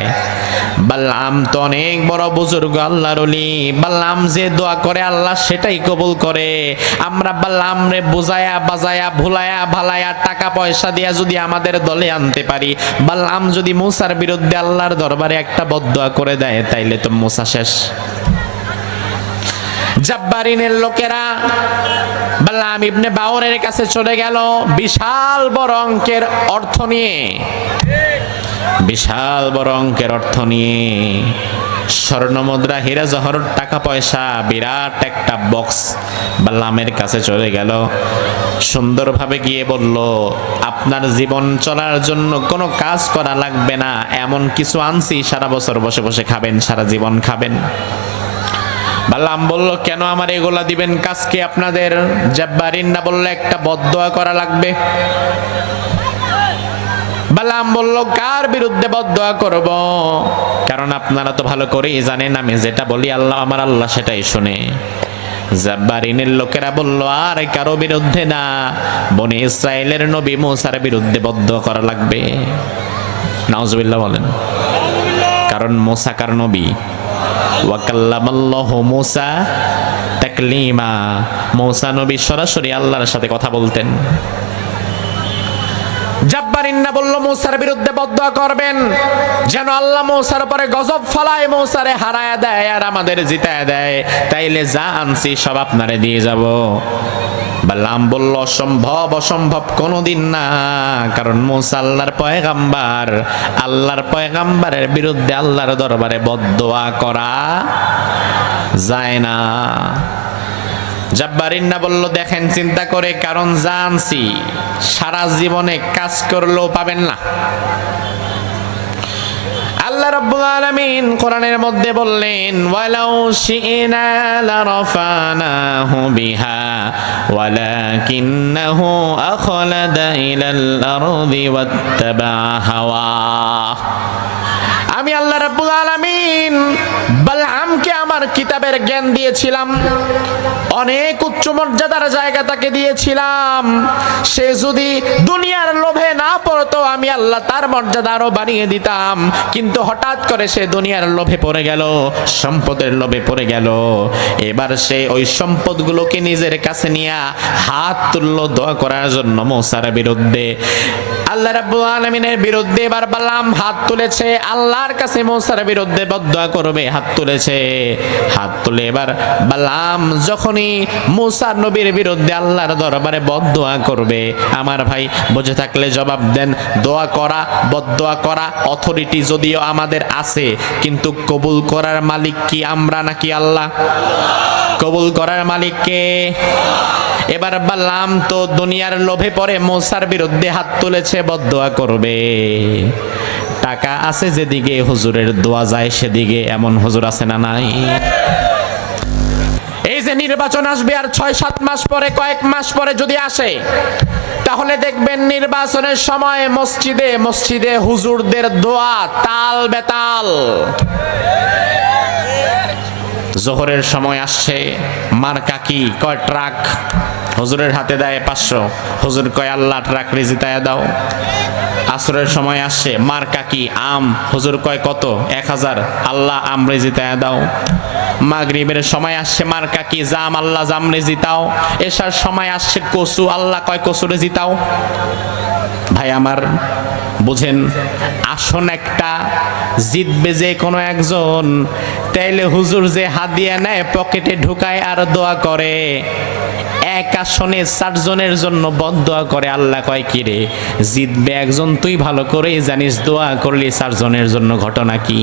বালআম তো অনেক বড় বুজুর্গ আল্লাহর ওলি, বালআম যে দোয়া করে আল্লাহ সেটাই কবুল করে। আমরা বালআম রে বুঝায়া বাজায়া ভুলায়া ভালায়া টাকা পয়সা দিয়া যদি আমাদের দলে আনতে পারি, বালআম যদি মুসার বিরুদ্ধে আল্লাহর দরবারে একটা বদদোয়া করে দেয়, তাইলে তো মুসা শেষ। জাব্বারিনের লোকেরা বালআম ইবনে বাওরের কাছে চলে গেল বিশাল বড় অঙ্কের অর্থ নিয়ে, বিশাল বড় অঙ্কের অর্থ নিয়ে, স্বর্ণ মুদ্রা হীরা জহরত টাকা পয়সা বিরাট একটা বক্স বালআমের কাছে চলে গেল। সুন্দরভাবে গিয়ে বলল আপনার জীবন চলার জন্য কোনো কাজ করা লাগবে না, এমন কিছু আনছি সারা বছর বসে বসে খাবেন, সারা জীবন খাবেন। বালআম বলল কেন আমার এগুলা দিবেন, কাজ কি আপনাদের? জাব্বারিনরা বলল একটা বদদোয়া করা লাগবে। বালআম বলল কার বিরুদ্ধে বদদোয়া করব? কারণ আপনারা তো ভালো করেই জানেন আমি যেটা বলি আল্লাহ আমার আল্লাহ সেটাই শুনে। জাব্বারিনের লোকেরা বলল আর কারো বিরুদ্ধে না, বনি ইসরাইলের নবী মুসার বিরুদ্ধে বদদোয়া করা লাগবে। নাউজুবিল্লাহ বলেন। কারণ মুসা কার নবী? ওয়াকাল্লামাল্লাহু মুসা তাকলিমা। মুসা নবী সরাসরি আল্লাহর সাথে কথা বলতেন। জাব্বারিনরা বলল মুসার বিরুদ্ধে বদদোয়া করবেন যেন আল্লাহ মুসার উপরে গজব ফালায়, মুসারে হারায় দেয় আর আমাদের জিতায় দেয়, তাইলে যা আনছি সব আপনারে দিয়ে যাব। বালআম বলল অসম্ভব, অসম্ভব কোনোদিন না, কারণ মুসা আল্লাহর পয়গাম্বার, আল্লাহর পয়গাম্বারের বিরুদ্ধে আল্লাহর দরবারে বদদোয়া করা যায় না। জাব্বারিনরা বলল দেখেন চিন্তা করে, কারণ জানছি সারা জীবনে কাজ করলেও পাবেন না। আল্লাহ রাব্বুল আলামিন কোরআনের মধ্যে বললেন ওয়ালাউ শি'না লারাফানাহু বিহা ওয়ালাকিন্নাহু আখলাদা ইলাল আরদি ওয়াত্তাবা হাওয়া। আমি আল্লাহ রাব্বুল আলামিন বালআমকে আমার কিতাবের জ্ঞান দিয়েছিলাম, অনেক উচ্চ মর্যাদার জায়গা তাকে দিয়েছিলাম। সে যদি দুনিয়ার লোভে না পড়তো আমি আল্লাহ তার মর্যাদা আরো বাড়িয়ে দিতাম, কিন্তু হঠাৎ করে সে দুনিয়ার লোভে পড়ে গেল, সম্পদের লোভে পড়ে গেল। এবার সে ওই সম্পদগুলোকে নিজের কাছে নিয়ে হাত তুললো দোয়া করার জন্য মুসার বিরুদ্ধে। আল্লাহ রাব্বুল আলামিনের বিরুদ্ধে এবার বালআম হাত তুলেছে, আল্লাহর কাছে মুসার বিরুদ্ধে বদদোয়া করবে, হাত তুলেছে। হাত তুলে এবার বালআম যখনই মুসা নবীর বিরুদ্ধে আল্লাহর দরবারে বদদোয়া করবে, আমার ভাই বুঝে থাকলে জবাব দেন, দোয়া করা বদদোয়া করা অথরিটি যদিও আমাদের আছে, কিন্তু কবুল করার মালিক কি আমরা নাকি আল্লাহ? কবুল করার মালিক কে? এবার বালআম তো দুনিয়ার লোভে পড়ে মুসার বিরুদ্ধে হাত তুলেছে, বদদোয়া করবে। টাকা আছে যেদিকে হুজুরের দোয়া যায় সেদিকে, এমন হুজুর আছে না নাই? এই যে নির্বাচন আসবে আর 6-7 মাস পরে, কয়েক মাস পরে যদি আসে, তাহলে দেখবেন নির্বাচনের সময় মসজিদে মসজিদে হুজুরদের দোয়া তাল বেতাল। জোহরের সময় আসছে, মার্কা কি? কয় ট্রাক হুজুরের হাতে দেয় 500, হুজুর কয় আল্লাহ ট্রাক রিজিতায় দাও। আসরের সময় আসছে, মার্কা কি? আম, হুজুর কয় কত? 1000, আল্লাহ আম রিজিতায় দাও। মাগরিবের সময় আসছে মার্কা কি জাম, আল্লাহ জামরে জিতাও। এশার সময় আসছে কচু, আল্লাহ কয় কচুরে জিতাও। ভাই আমার বুঝেন, আসন একটা জিতবে যে কোনো একজন, তাইলে হুজুর যে হাদিয়া নেয় পকেটে ঢুকায় আর দোয়া করে, এক আসনে 4 জনের জন্য বদদোয়া করে। আল্লাহ কয় কি রে, জিতবে একজন, তুই ভালো করেই জানিস দোয়া করলি 4 জনের জন্য, ঘটনা কি?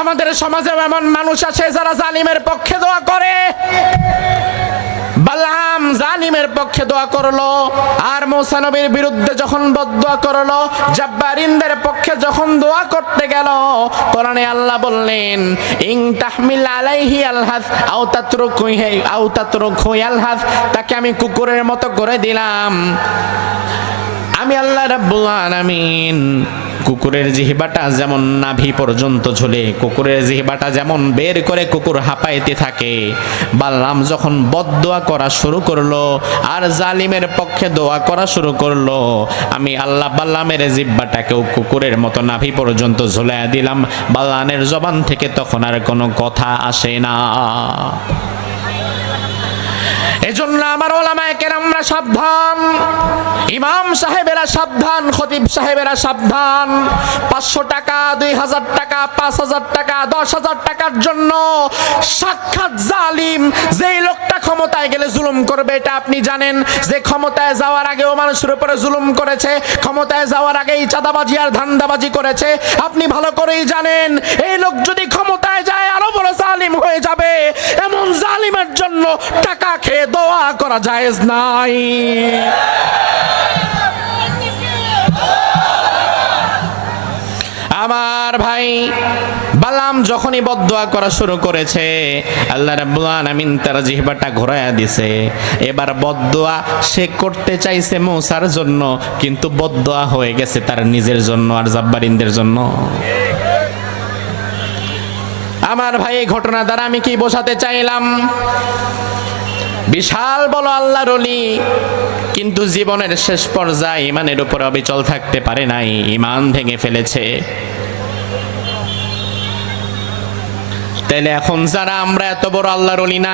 আমাদের সমাজে এমন মানুষ আছে যারা জালিমের পক্ষে দোয়া করে। বালাম জালিমের পক্ষে দোয়া করলো, আর মুসা নবীর বিরুদ্ধে যখন বদদোয়া করলো, জাব্বারিনদের পক্ষে যখন দোয়া করতে গেল, কোরআনে আল্লাহ বললেন ইন তাহমিল আলাইহি আলহাস আও তাতরুকহু আলহাস, তাকে আমি কুকুরের মতো করে দিলাম। আমি আল্লাহ রাব্বুল আলামিন কুকুরের জিহ্বাটা যেমন নাভি পর্যন্ত ঝুলে, কুকুরের জিহ্বাটা যেমন বের করে কুকুর হাঁপাইতে থাকে, বালাম যখন বদদোয়া করা শুরু করলো আর জালিমের পক্ষে দোয়া করা শুরু করলো, আমি আল্লাহ বালামের জিহ্বাটাকেও কুকুরের মতো নাভি পর্যন্ত ঝুলাইয়া দিলাম। বালামের জবান থেকে তখন আর কোনো কথা আসে না। এজন্য আমার ওলামায়ে কেরামরা সাবধান, ইমাম সাহেবেরা সাবধান, খতিব সাহেবেরা সাবধান। 500 টাকা, 2000 টাকা, 5000 টাকা, 10,000 টাকার জন্য সাক্ষাৎ জালিম যেই লোকটা ক্ষমতায় গেলে জুলুম করবে, এটা আপনি জানেন। যে ক্ষমতায় যাওয়ার আগেও মানুষের উপরে জুলুম করেছে, ক্ষমতায় যাওয়ার আগেই চাঁদাবাজি আর ধান্দাবাজি করেছে, আপনি ভালো করেই জানেন। এই লোক যদি ক্ষমতায় যায় আরো বড় জালিম হয়ে যাবে। এমন জালিমের জন্য টাকা খেয়ে দোয়া করা জায়েজ নাই। আমার ভাই, বালাম যখনই বদদোয়া করা শুরু করেছে, আল্লাহ রাব্বুল আলামিন তার জিহ্বাটা ঘোরায়া দিছে। এবার বদদোয়া সে করতে চাইছে মুসার জন্য, কিন্তু বদদোয়া হয়ে গেছে তার নিজের জন্য আর জাব্বারিনদের জন্য। আমার ভাই, এই ঘটনা দ্বারা আমি কি বোঝাতে চাইলাম? বিশাল বড় আল্লাহর ওলি, কিন্তু জীবনের শেষ পর্যায়ে ইমানের উপর অবিচল থাকতে পারে নাই, ইমান ভেঙে ফেলেছে। তাইলে এখন যারা আমরা এত বড় আল্লাহর ওলি না,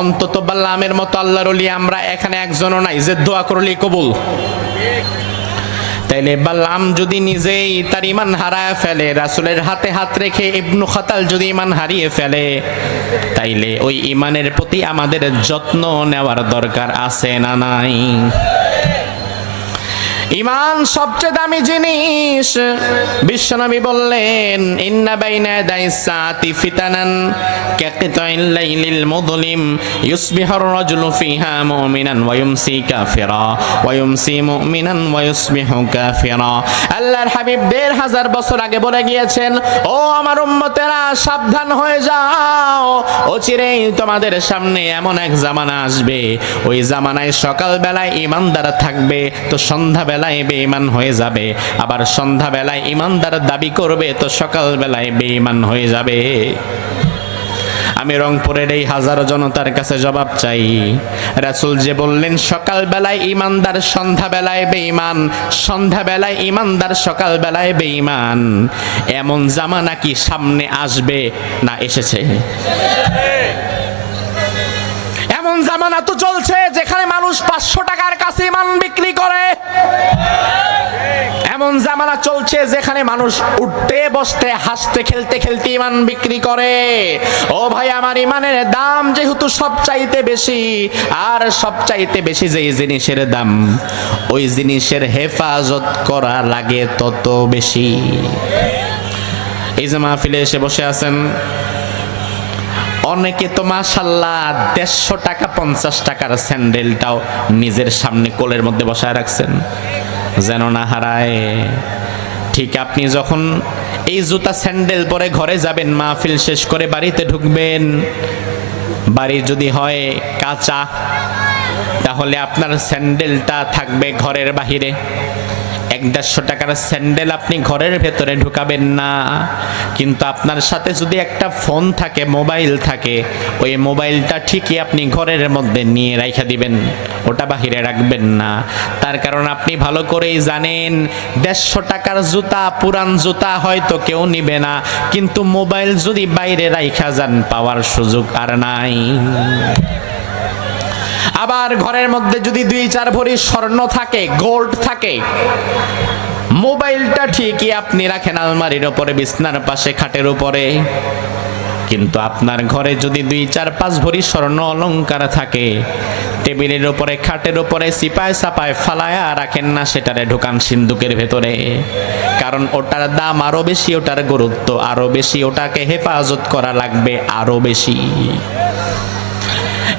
অন্তত বালামের মতো আল্লাহর ওলি আমরা এখানে একজনও নাই যে দোয়া করলেই কবুল। তাইলে বালাম যদি নিজেই তার ইমান হারায় ফেলে, রাসূলের হাতে হাত রেখে ইবনু খাতাল যদি ইমান হারিয়ে ফেলে, তাইলে ওই ইমানের প্রতি আমাদের যত্ন নেওয়ার দরকার আছে না নাই? ইমান সবচেয়ে দামি জিনিস। বিশ্বনবী বললেন ইন্না বাইনা ইয়াদাইস সাআতি ফিতানান কাকিতাইল লাইলিল মুযলিম ইউসবিহুর রাজুলু ফিহা মুমিনান ওয়া ইউমসি কাফিরা ওয়া ইউমসি মুমিনান ওয়া ইউসবিহু কাফিরা। আল্লাহর হাবিব ১৫০০ বছর আগে বলে গিয়েছেন, ও আমার উম্মতেরা সাবধান হয়ে যাও, অচিরেই তোমাদের সামনে এমন এক জামানা আসবে, ওই জামানায় সকাল বেলায় ঈমানদার থাকবে তো সন্ধ্যা বেলায় বেঈমান হয়ে যাবে, আবার সন্ধ্যা বেলায় ঈমানদার দাবি করবে তো সকাল বেলায় বেঈমান হয়ে যাবে। আমি রংপুরের এই হাজারো জনতার কাছে জবাব চাই, রাসূল যে বললেন সকাল বেলায় ঈমানদার সন্ধ্যা বেলায় বেঈমান, সন্ধ্যা বেলায় ঈমানদার সকাল বেলায় বেঈমান, এমন জামানা কি সামনে আসবে না এসেছে? এমন জামানা তো চলছে যেখানে মানুষ 500 টাকার কাছে ঈমান বিক্রি করে। এমন জামানা চলছে যেখানে মানুষ উঠতে বসতে হাসতে খেলতে খেলতে ঈমান বিক্রি করে। ও ভাই আমার, ঈমানের দাম যেহেতু সবচাইতে বেশি, আর সবচাইতে বেশি যেই জিনিসের দাম, ওই জিনিসের হেফাজত করা লাগে তত বেশি। এই যে মাহফিলে এসে বসে আছেন, অনেকে তো মাশাআল্লাহ 150 টাকা 50 টাকার স্যান্ডেলটাও নিজের সামনে কোলের মধ্যে বসায় রাখছেন যেন না হারায়। ঠিক আপনি যখন এই জুতা স্যান্ডেল পরে ঘরে যাবেন, মাহফিল শেষ করে বাড়িতে ঢুকবেন, বাড়ি যদি হয় কাঁচা, তাহলে আপনার স্যান্ডেলটা থাকবে ঘরের বাহিরে। 100-150 টাকার স্যান্ডেল আপনি ঘরের ভেতরে ঢুকাবেন না, কিন্তু আপনার সাথে যদি একটা ফোন থাকে, মোবাইল থাকে, ওই মোবাইলটা ঠিকই আপনি ঘরের মধ্যে নিয়ে রাখা দিবেন, ওটা বাহিরে রাখবেন না। তার কারণ আপনি ভালো করেই জানেন 150 টাকার জুতা, পুরান জুতা হয়তো কেউ নিবে না, কিন্তু মোবাইল যদি বাইরে রাখা যান পাওয়ার সুযোগ আর নাই। আবার ঘরের মধ্যে যদি 2-4 ভরি স্বর্ণ থাকে, গোল্ড থাকে, মোবাইলটা ঠিকই আপনি রাখেন আলমারির উপরে, বিছনার পাশে, খাটের উপরে, কিন্তু আপনার ঘরে যদি 2-4-5 ভরি স্বর্ণ অলংকার থাকে, টেবিলের উপরে, খাটের উপরে সিপায় সাপায় ফালায়া রাখেন না, সেটারে ঢোকান সিন্ধুকের ভেতরে। কারণ ওটার দাম আরো বেশি, ওটার গুরুত্ব আরো বেশি, ওটাকে হেফাজত করা লাগবে আরো বেশি।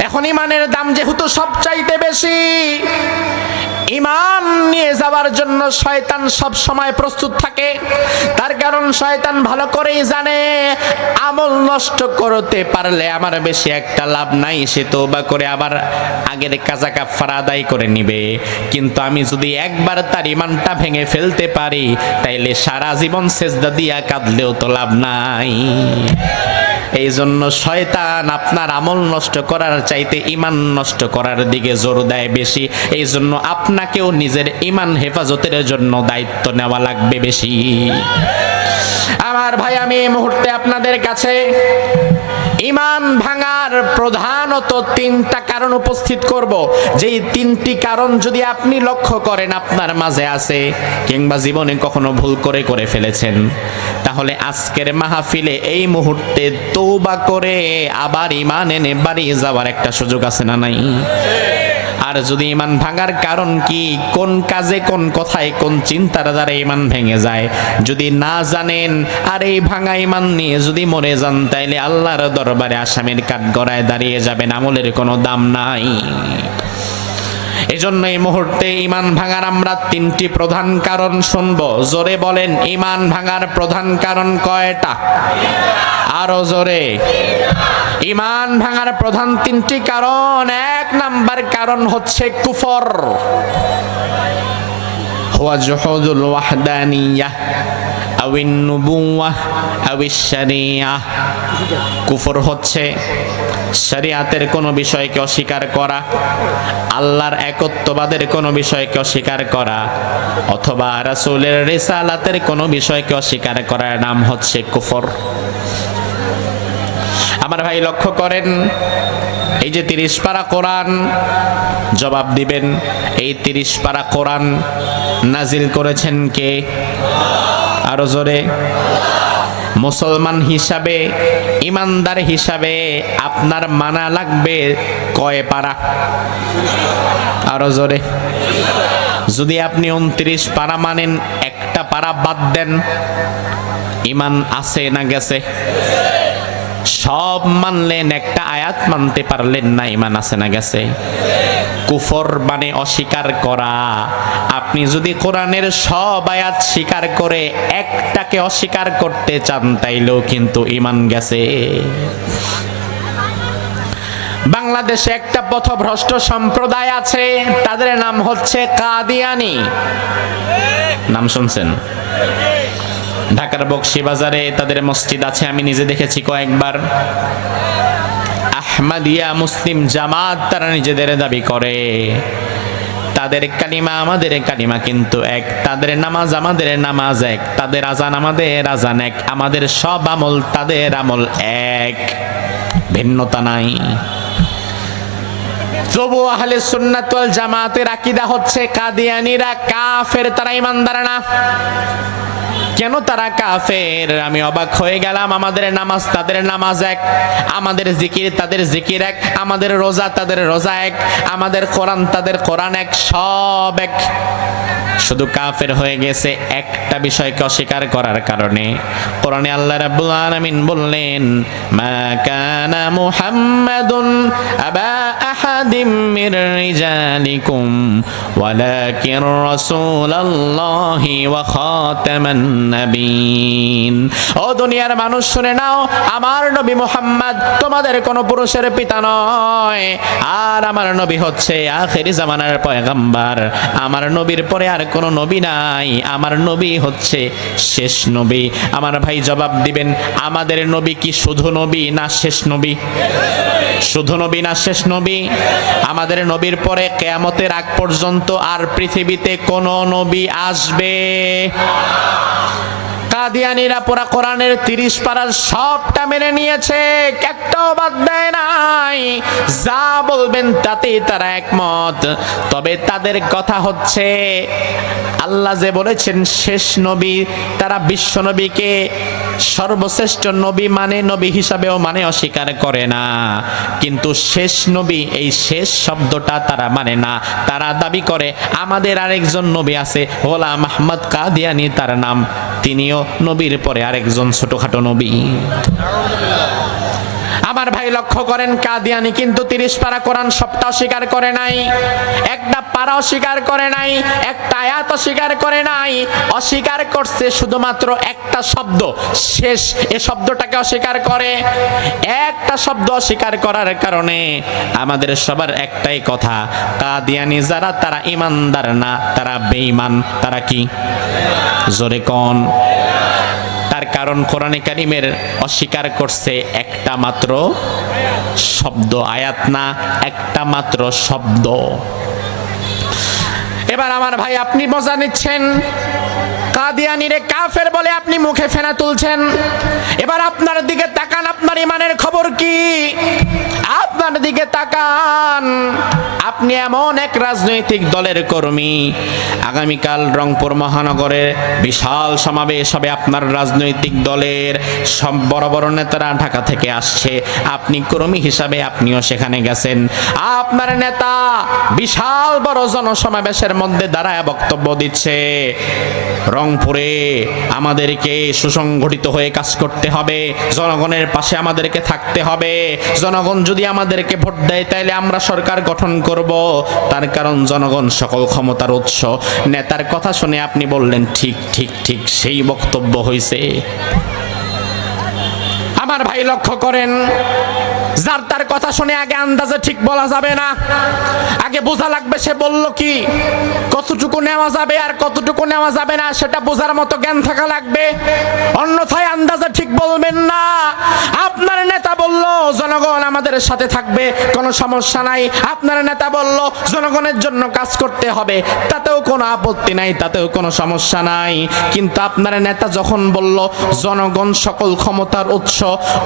এখন ইমানের দাম যেহেতু সবচাইতে বেশি, ইমান নিয়ে যাওয়ার জন্য শয়তান সব সময় প্রস্তুত থাকে। তার কারণ শয়তান ভালো করেই জানে আমল নষ্ট করতে পারলে আমার বেশি একটা লাভ নাই, সে তওবা করে আবার আগের কাজা কাফারা আদায় করে নিবে। কিন্তু আমি যদি একবার তার ইমানটা ভেঙে ফেলতে পারি, তাইলে সারা জীবন সেজদা দিয়া কাঁদলেও তো লাভ নাই। এই জন্য শয়তান আপনার আমল নষ্ট করার চাইতে ইমান নষ্ট করার দিকে জোর দেয় বেশি। এই জন্য আপনাকেও নিজের ইমান হেফাজতের জন্য দায়িত্ব নেওয়া লাগবে বেশি। আমার ভাই, আমি এই মুহূর্তে আপনাদের কাছে ইমান ভাঙার প্রধানত 3টা কারণ উপস্থিত করব। যেই 3টি কারণ যদি আপনি লক্ষ্য করেন আপনার মাঝে আছে, কিংবা জীবনে কখনো ভুল করে ফেলেছেন, তাহলে আজকের মাহফিলে এই মুহূর্তে তওবা করে আবার ইমান এনে বাড়ি যাওয়ার একটা সুযোগ আছে না নাই? আর যদি ইমান ভাঙার কারণ কি, কোন কাজে, কোন কথায়, কোন চিন্তার দ্বারা ইমান ভেঙে যায়, যদি না জানেন আর এই ভাঙা ইমান নিয়ে যদি মরে যান, তাইলে আল্লাহর দরবারে আসামির কাঠগড়ায় দাঁড়িয়ে যাবেন, আমলের কোনো দাম নাই। এজন্য এই মুহূর্তে ইমান ভাঙার আমরা 3টি প্রধান কারণ শুনবো। জোরে বলেন, ইমান ভাঙার প্রধান কারণ কয়টা? আরো জোরে। ইমান ভাঙার প্রধান 3টি কারণ। 1 নাম্বার কারণ হচ্ছে কুফর, হুয়া জুহুদুল ওয়াহদানিয়াহ আউন নুবুওয়াহ আউশ শরিয়াহ। কুফর হচ্ছে শরিয়াতের কোন বিষয়কে অস্বীকার করা, আল্লাহর একত্ববাদের কোন বিষয়কে অস্বীকার করা, অথবা রাসূলের রিসালাতের কোন বিষয়কে অস্বীকার করার নাম হচ্ছে কুফর। আমার ভাই লক্ষ্য করেন, এই যে 30 পারা কোরআন, জবাব দিবেন এই 30 পারা কোরআন নাজিল করেছেন কে? আরো জোরে। মুসলমান হিসাবে, ইমানদার হিসাবে আপনার মানা লাগবে কয় পারা? আরো জোরে। যদি আপনি 29 পারা মানেন, একটা পারা বাদ দেন, ইমান আছে না গেছে? সব মানলেন, একটা আয়াত মানতে পারলেন না, ইমান আছে না গেছে? কুফর মানে অস্বীকার করা। আপনি যদি কোরআনের সব আয়াত স্বীকার করে একটাকে অস্বীকার করতে চান, তাইলেও কিন্তু ইমান গেছে। বাংলাদেশে একটা পথভ্রষ্ট সম্প্রদায় আছে, তাদের নাম হচ্ছে কাদিয়ানি। নাম শুনছেন? ঢাকার বকশীবাজারে তাদের মসজিদ আছে, আমি নিজে দেখেছি কয়েকবার। আহমদিয়া মুসলিম জামাত তারা নিজেদের দাবি করে। তাদের কালিমা আমাদের কালিমা কিন্তু এক, তাদের নামাজ আমাদের নামাজ এক, তাদের আজান আমাদের আজান এক, আমাদের সব আমল তাদের আমল এক, ভিন্নতা নাই। তবু আহলে সুন্নাত ওয়াল জামাতের আকীদা হচ্ছে কাদিয়ানীরা কাফের, তারা ঈমানদার না। কেন তারা কাফের? আমি অবাক হয়ে গেলাম। আমাদের নামাজ তাদের নামাজ এক, আমাদের জিকির তাদের জিকির এক, আমাদের রোজা তাদের রোজা এক, আমাদের কোরআন তাদের কোরআন এক, সব এক। শুধু কাফের হয়ে গেছে একটা বিষয়কে অস্বীকার করার কারণে। কোরআনে আল্লাহ রাব্বুল আলামিন বললেন, মা কানা মুহাম্মাদুন আবা আহাদিম মির রিজালিকুম ওয়ালাকিন রাসূলুল্লাহি ওয়া খাতামান নাবিয়িন। ও দুনিয়ার মানুষ শুনে নাও, আমার নবী মুহাম্মদ তোমাদের কোন পুরুষের পিতা নয়, আর আর আমার নবী হচ্ছে আখেরি জামানার পয়গম্বর। আমার নবীর পরে আর কোনো নবী নাই, আমার নবী হচ্ছে শেষ নবী। আমার ভাই জবাব দিবেন, আমাদের নবী কি শুধু নবী না শেষ নবী? শুধু নবী না শেষ নবী? আমাদের নবীর পরে কিয়ামতের আগ পর্যন্ত আর পৃথিবীতে কোনো নবী আসবে? কাদিয়ানীরা পুরা কোরআনের 30 পারার সবটা মেনে নিয়েছে, একটাও বাদ দেয় নাই। যা বলবেন তাতেই তারা একমত। তবে তাদের কথা হচ্ছে, আল্লাহ যে বলেছেন শেষ নবী, তারা বিশ্ব নবীকে সর্বশ্রেষ্ঠ নবী মানে, নবী হিসাবেও মানে, অস্বীকার করে না। কিন্তু শেষ নবী, এই শেষ শব্দটা তারা মানে না। তারা দাবি করে আমাদের আরেকজন নবী আছে, গোলাম আহমদ কাদিয়ানী তার নাম, তিনিও নবীর পরে আরেকজন ছোটখাটো নবী। আমার ভাই লক্ষ্য করেন, কাদিয়ানী কিন্তু 30 পারা কোরআন সবটা অস্বীকার করে নাই, একটা পারা অস্বীকার করে নাই, একটা আয়াত অস্বীকার করে নাই। অস্বীকার করছে শুধুমাত্র একটা শব্দ, শেষ, এ শব্দটাকে অস্বীকার করে। একটা শব্দ অস্বীকার করার কারণে আমাদের সবার একটাই কথা, কাদিয়ানী যারা তারা ইমানদার না, তারা বেঈমান। তারা কি? জোরে কোন? তার কারণ কোরআনে কারিমের অস্বীকার করছে একটা মাত্র শব্দ, আয়াত না, একটা মাত্র শব্দ। এবার আমার ভাই আপনি মজা নিচ্ছেন, কাদিয়ানীরে কাফের বলে আপনি মুখে ফেনা তুলছেন। এবার আপনার দিকে তাকান, আপনার ইমানের খবর কি? আপনার দিকে তাকান, আপনি এমন এক রাজনৈতিক দলের কর্মী, আগামীকাল রংপুর মহানগরে বিশাল সমাবেশ হবে, আপনার রাজনৈতিক দলের সব বড় বড় নেতারা ঢাকা থেকে আসছে, আপনি কর্মী হিসাবে আপনিও সেখানে গেছেন। আপনার নেতা বিশাল বড় জনসমাবেশের মধ্যে দাঁড়ায় বক্তব্য দিচ্ছে, রংপুরে আমাদেরকে সুসংগঠিত হয়ে কাজ করতে হবে, জনগণের পাশে আমাদেরকে থাকতে হবে, জনগণ যদি আমাদেরকে ভোট দেয় তাহলে আমরা সরকার গঠন করব, তার কারণ জনগণ সকল ক্ষমতার উৎস। নেতার কথা শুনে আপনি বললেন ঠিক ঠিক ঠিক, সেই বক্তব্য হয়েছে। আমার ভাই লক্ষ্য করেন, যার তার কথা শুনে আগে আন্দাজে ঠিক বলা যাবে না, আগে বোঝা লাগবে সে বলল কি, কতটুকু নেওয়া যাবে আর কতটুকু নেওয়া যাবে না সেটা বোঝার মতো জ্ঞান থাকা লাগবে, অন্যথায় আন্দাজে ঠিক বলবেন না। আপনার নেতা বলল জনগণ আমাদের সাথে থাকবে, কোনো সমস্যা নাই, আপনার নেতা বলল জনগণের জন্য কাজ করতে হবে, তাতেও কোনো আপত্তি নাই, তাতেও কোনো সমস্যা নাই। কিন্তু আপনার নেতা যখন বলল জনগণ সকল ক্ষমতার উৎস,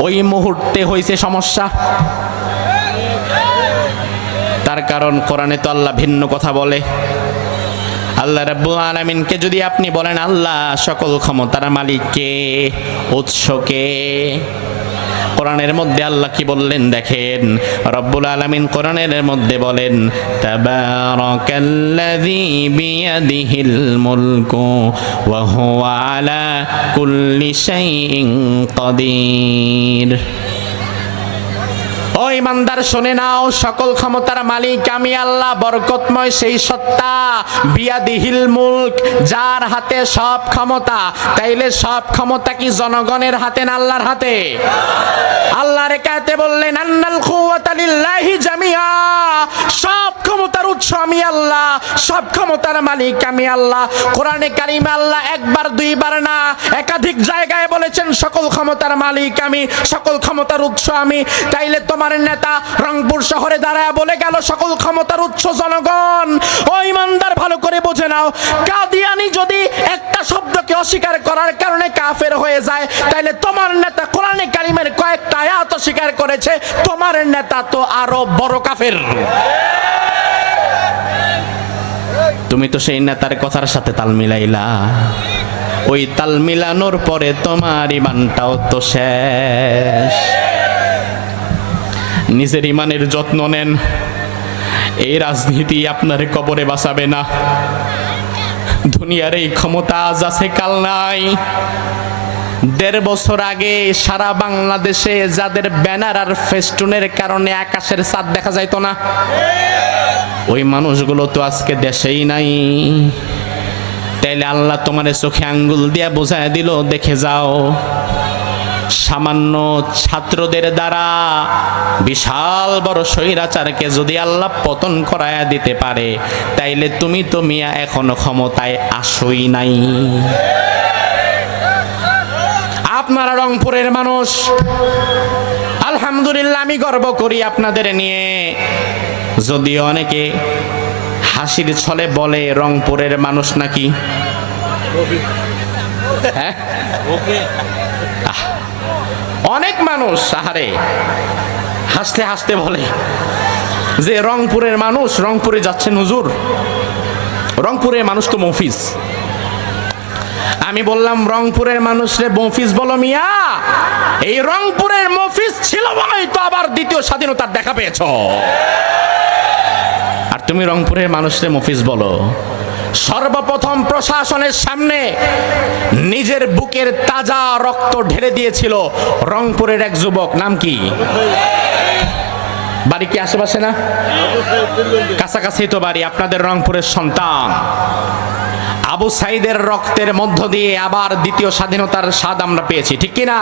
ওই মুহূর্তে হয়েছে সমস্যা। তার কারণ কোরআনে তো আল্লাহ ভিন্ন কথা বলে। আল্লাহ রাব্বুল আলামিনকে যদি আপনি বলেন আল্লাহ সকল ক্ষমতার মালিক কে, উৎস কে, কোরআনের মধ্যে আল্লাহ কি বললেন দেখেন, রব্বুল আলামিন কোরআনের মধ্যে বলেন তাবারাকাল্লাযী বিয়াদিহিল মুলকু ওয়া হুয়া আলা কুল্লি শাইইন কাদির। ও ইমানদার শুনে নাও, সকল ক্ষমতার মালিক আমি আল্লাহ, বরকতময় সেই সত্তা, বিয়াদিহিল মুলক, যার হাতে সব ক্ষমতা। তাইলে সব ক্ষমতা কি জনগণের হাতে না আল্লাহর হাতে? আল্লাহর কাছে বললেন আন্নাল কুওয়াতা লিল্লাহি জামিআ, সব ক্ষমতার উৎস আমি আল্লাহ, সব ক্ষমতার মালিক আমি আল্লাহ। কোরআনে কারিমে আল্লাহ একবার দুইবার না, একাধিক জায়গায় বলেছেন সকল ক্ষমতার মালিক আমি, সকল ক্ষমতার উৎস আমি। তাইলে তোমার নেতা রংপুর শহরে দাঁড়ায় বলে গেল সকল ক্ষমতার উৎস জনগণ। ও ইমানদার ভালো করে বুঝে নাও, কাদিয়ানী যদি একটা শব্দকে অস্বীকার করার কারণে কাফের হয়ে যায়, তাইলে তোমার নেতা কোরআনে কারিমের কয়েকটা আয়াত অস্বীকার করেছে, তোমার নেতা তো আরো বড় কাফের। তুমি তো সেই নেতার কথার সাথে তাল মিলাইলা, ওই তাল মিলানোর পরে তোমার ইমানটাও তো শেষ। নিজের ইমানের যত্ন নেন, এই রাজনীতি আপনার কবরে বাঁচাবে না। দুনিয়ার এই ক্ষমতা আজ আছে কাল নাই। 1.5 বছর আগে সারা বাংলাদেশে যাদের ব্যানার আর ফেস্টুনের কারণে আকাশের চাঁদ দেখা যাইতো না, ওই মানুষগুলো তো আজকে দেশেই নাই। তাইলে আল্লাহ তোমার চোখে আঙ্গুল দিয়া বোঝায় দিল, দেখে যাও সামান্য ছাত্রদের দ্বারা বিশাল বড় স্বৈরাচারকে যদি আল্লাহ পতন করায়া দিতে পারে, তাইলে তুমি তো মিয়া এখনো ক্ষমতায় আসোই নাই। আপনারা রংপুরের মানুষ, আলহামদুলিল্লাহ আমি গর্ব করি আপনাদের নিয়ে। যদিও অনেকে হাসির ছলে বলে রংপুরের মানুষ নাকি, হ্যাঁ অনেক মানুষ আহারে হাসতে হাসতে বলে যে রংপুরের মানুষ, রংপুরে যাচ্ছে হুজুর, রংপুরের মানুষ তো মফিজ। আমি বললাম রংপুরের মানুষরে মফিজ বলো মিয়া, এই রংপুরের মফিজ ছিল বলেই তো আবার দ্বিতীয় স্বাধীনতার দেখা পেয়েছ। আর তুমি রংপুরের মানুষরে মফিজ বলো। সর্বপ্রথম প্রশাসনের সামনে নিজের বুকের তাজা রক্ত ঢেলে দিয়েছিল রংপুরের এক যুবক, নাম কি? বাড়ি কি আশেপাশে না? কাছাকাছি তো বাড়ি। আপনাদের রংপুরের সন্তান আবু সাইদের রক্তের মধ্য দিয়ে আবার দ্বিতীয় স্বাধীনতার স্বাদ আমরা পেয়েছি, ঠিক কিনা?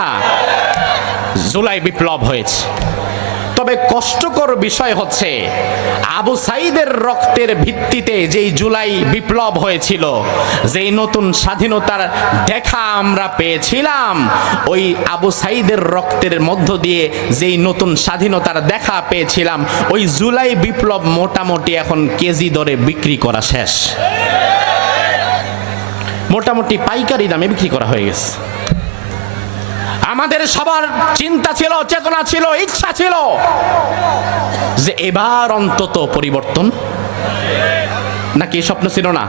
জুলাই বিপ্লব হয়েছে। তবে কষ্টকর বিষয় হচ্ছে আবু সাইদের রক্তের ভিত্তিতে যেই জুলাই বিপ্লব হয়েছিল, যেই নতুন স্বাধীনতার দেখা আমরা পেয়েছিলাম, ওই আবু সাইদের রক্তের মধ্য দিয়ে যেই নতুন স্বাধীনতার দেখা পেয়েছিলাম, ওই জুলাই বিপ্লব মোটামুটি এখন কেজি দরে বিক্রি করা শেষ। মোটামুটি পাইকারি দামে বিক্রি করা হয়ে গেছে। আমাদের সবার চিন্তা ছিল, চেতনা ছিল, ইচ্ছা ছিল যে এবার অন্তত পরিবর্তন, নাকি স্বপ্ন ছিল না?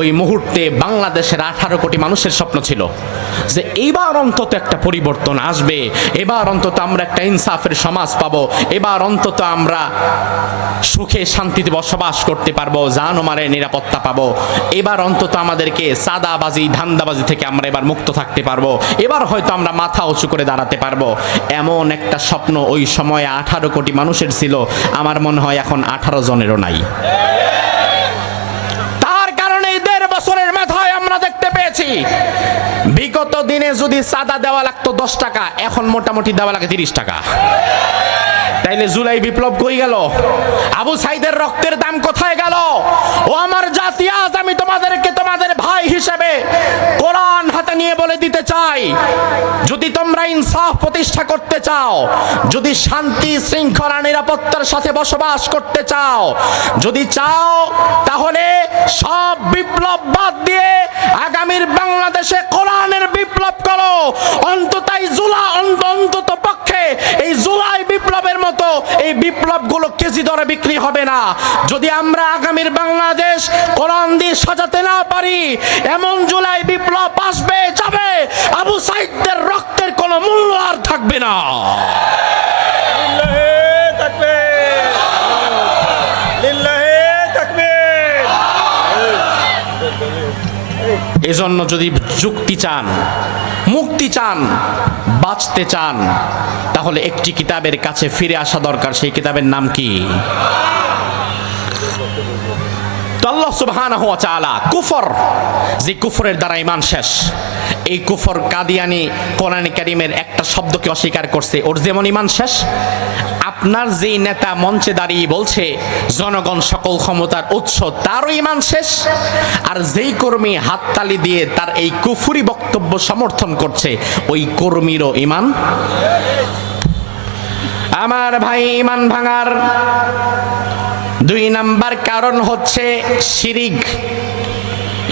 ওই মুহূর্তে বাংলাদেশের 18 কোটি মানুষের স্বপ্ন ছিল যে এবার অন্তত একটা পরিবর্তন আসবে, এবার অন্তত আমরা একটা ইনসাফের সমাজ পাবো, এবার অন্তত আমরা সুখে শান্তিতে বসবাস করতে পারবো, জান ও মালের নিরাপত্তা পাবো, এবার অন্তত আমাদেরকে সাদাবাজি ধান্দাবাজি থেকে আমরা এবার মুক্ত থাকতে পারবো, এবার হয়তো আমরা মাথা উঁচু করে দাঁড়াতে পারবো। এমন একটা স্বপ্ন ওই সময় 18 কোটি মানুষের ছিল। আমার মনে হয় এখন 18 জনেরও নাই। বছরের মাথায় আমরা দেখতে পেয়েছি বিগত দিনে যদি চাঁদা দেওয়া লাগতো 10 টাকা, এখন মোটামুটি দেওয়া লাগে 30 টাকা। তাইলে জুলাই বিপ্লব কই গেল? আবু সাইদের রক্তের দাম কোথায় গেল? ও আমার জাতি, আজ আমি তোমাদেরকে তোমাদের ভাই হিসেবে কোরআন হাতে নিয়ে বলে দিতে চাই, যদি তোমরা ইনসাফ প্রতিষ্ঠা করতে চাও, যদি শান্তি শৃঙ্খলা নিরাপত্তার সাথে বসবাস করতে চাও, যদি চাও, তাহলে সব বিপ্লব বাদ দিয়ে আগামীর বাংলাদেশে কোরআনের বিপ্লব করো। অন্তত পক্ষে এই জুলাই বিপ্লবের মতো এই বিপ্লবগুলো কেজি দরে বিক্রি হবে না। যদি আমরা আগামীর বাংলাদেশ কোরআন দিয়ে সাজাতে না পারি, এমন জুলাই বিপ্লব আসবে যাবে, আবু সাইদের রক্তের কোনো মূল্য আর থাকবে না। এজন্য যদি যুক্তি চান, মুক্তি চান, বাঁচতে চান, তাহলে একটি কিতাবের কাছে ফিরে আসা দরকার। সেই কিতাবের নাম কি? আল্লাহ সুবহানাহু ওয়া তাআলা কুফর, যে কুফরের দ্বারা ঈমান শেষ, এই কুফর কাদিয়ানি কোরআনে কারীমের একটা শব্দকে অস্বীকার করছে, ওর যেমন ঈমান শেষ। আপনার যেই নেতা মঞ্চে দাঁড়িয়ে বলছে জনগণ সকল ক্ষমতার উৎস, তারও ঈমান শেষ। আর যেই কর্মী হাততালি দিয়ে তার এই কুফরি বক্তব্য সমর্থন করছে, ওই কর্মীরও ঈমান। আমার ভাই, ঈমান ভাঙার 2 নাম্বার কারণ হচ্ছে শিরিক।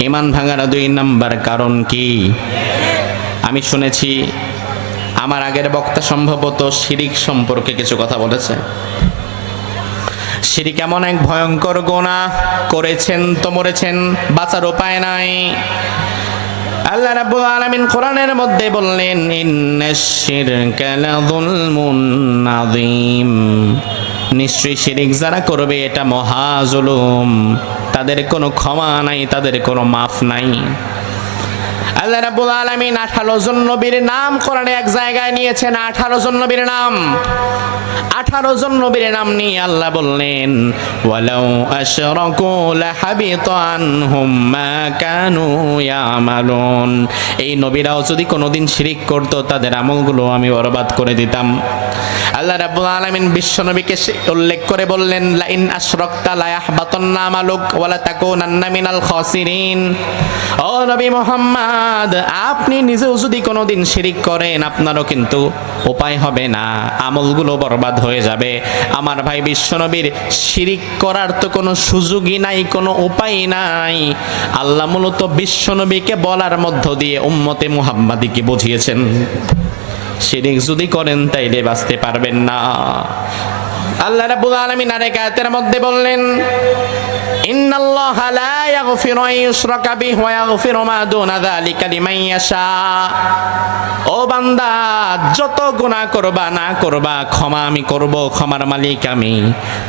ঈমান ভাঙার 2 নাম্বার কারণ কি? আমি শুনেছি আমার আগের বক্তা সম্ভবত শিরিক সম্পর্কে কিছু কথা বলেছে। শিরিক এমন এক ভয়ঙ্কর গুনাহ, করেছেন তো মরেছেন, বাঁচার উপায় নাই। আল্লাহ রাব্বুল আলামিন কোরআনের মধ্যে বললেন, ইন্নাশ শিরকা লাযুলমুন আযীম, নিশ্চয়ই শিরিক যারা করবে এটা মহা জুলুম, তাদের কোনো ক্ষমা নাই, তাদের কোনো মাফ নাই। আল্লাহ রাব্বুল আলামিন 18 জন নবীর নাম কোরআনে এক জায়গায় নিয়েছেন। 18 জন নবীর নাম, 18 জন নবীর নাম নিয়ে আল্লাহ বললেন ওয়ালাউ আশরাকু লাহাবিতা আনহুম মা কানু ইয়ামালুন। এই নবীরাও যদি কোনোদিন শিরিক করত তাদের আমলগুলো আমি বরবাদ করে দিতাম। আল্লাহ রাব্বুল আলামিন বিশ্ব নবীকে উল্লেখ করে বললেন লা ইন আশরাকতা লা ইয়াহবাতান্না আমালুক ওয়া লা তাকুনান্না মিনাল খাসিরিন। ও নবী মুহাম্মদ, আপনি নিজেও যদি কোনোদিন শিরিক করেন আপনারও কিন্তু উপায় হবে না, আমলগুলো বরবাদ হয়ে যাবে। আমার ভাই বিশ্ব নবীর শিরিক করার তো কোনো সুযোগই নাই, কোনো উপায় নাই। আল্লাহ মূলত বিশ্ব নবীকে বলার মধ্য দিয়ে উম্মতে মুহাম্মাদীকে বুঝিয়েছেন শিরিক যদি করেন তাইলে বাঁচতে পারবেন না। আল্লাহ রাব্বুল আলামিন আরেক আয়াতের মধ্যে বললেন ইন্নাল্লাহা লা ইয়াগফিরু আন ইউশরাকা বিহি ওয়া ইয়াগফিরু মা দুনা যালিকা লিমান ইয়াশা। ও বান্দা, যত গুনাহ করবা না করবা ক্ষমা আমি করব, ক্ষমার মালিক আমি।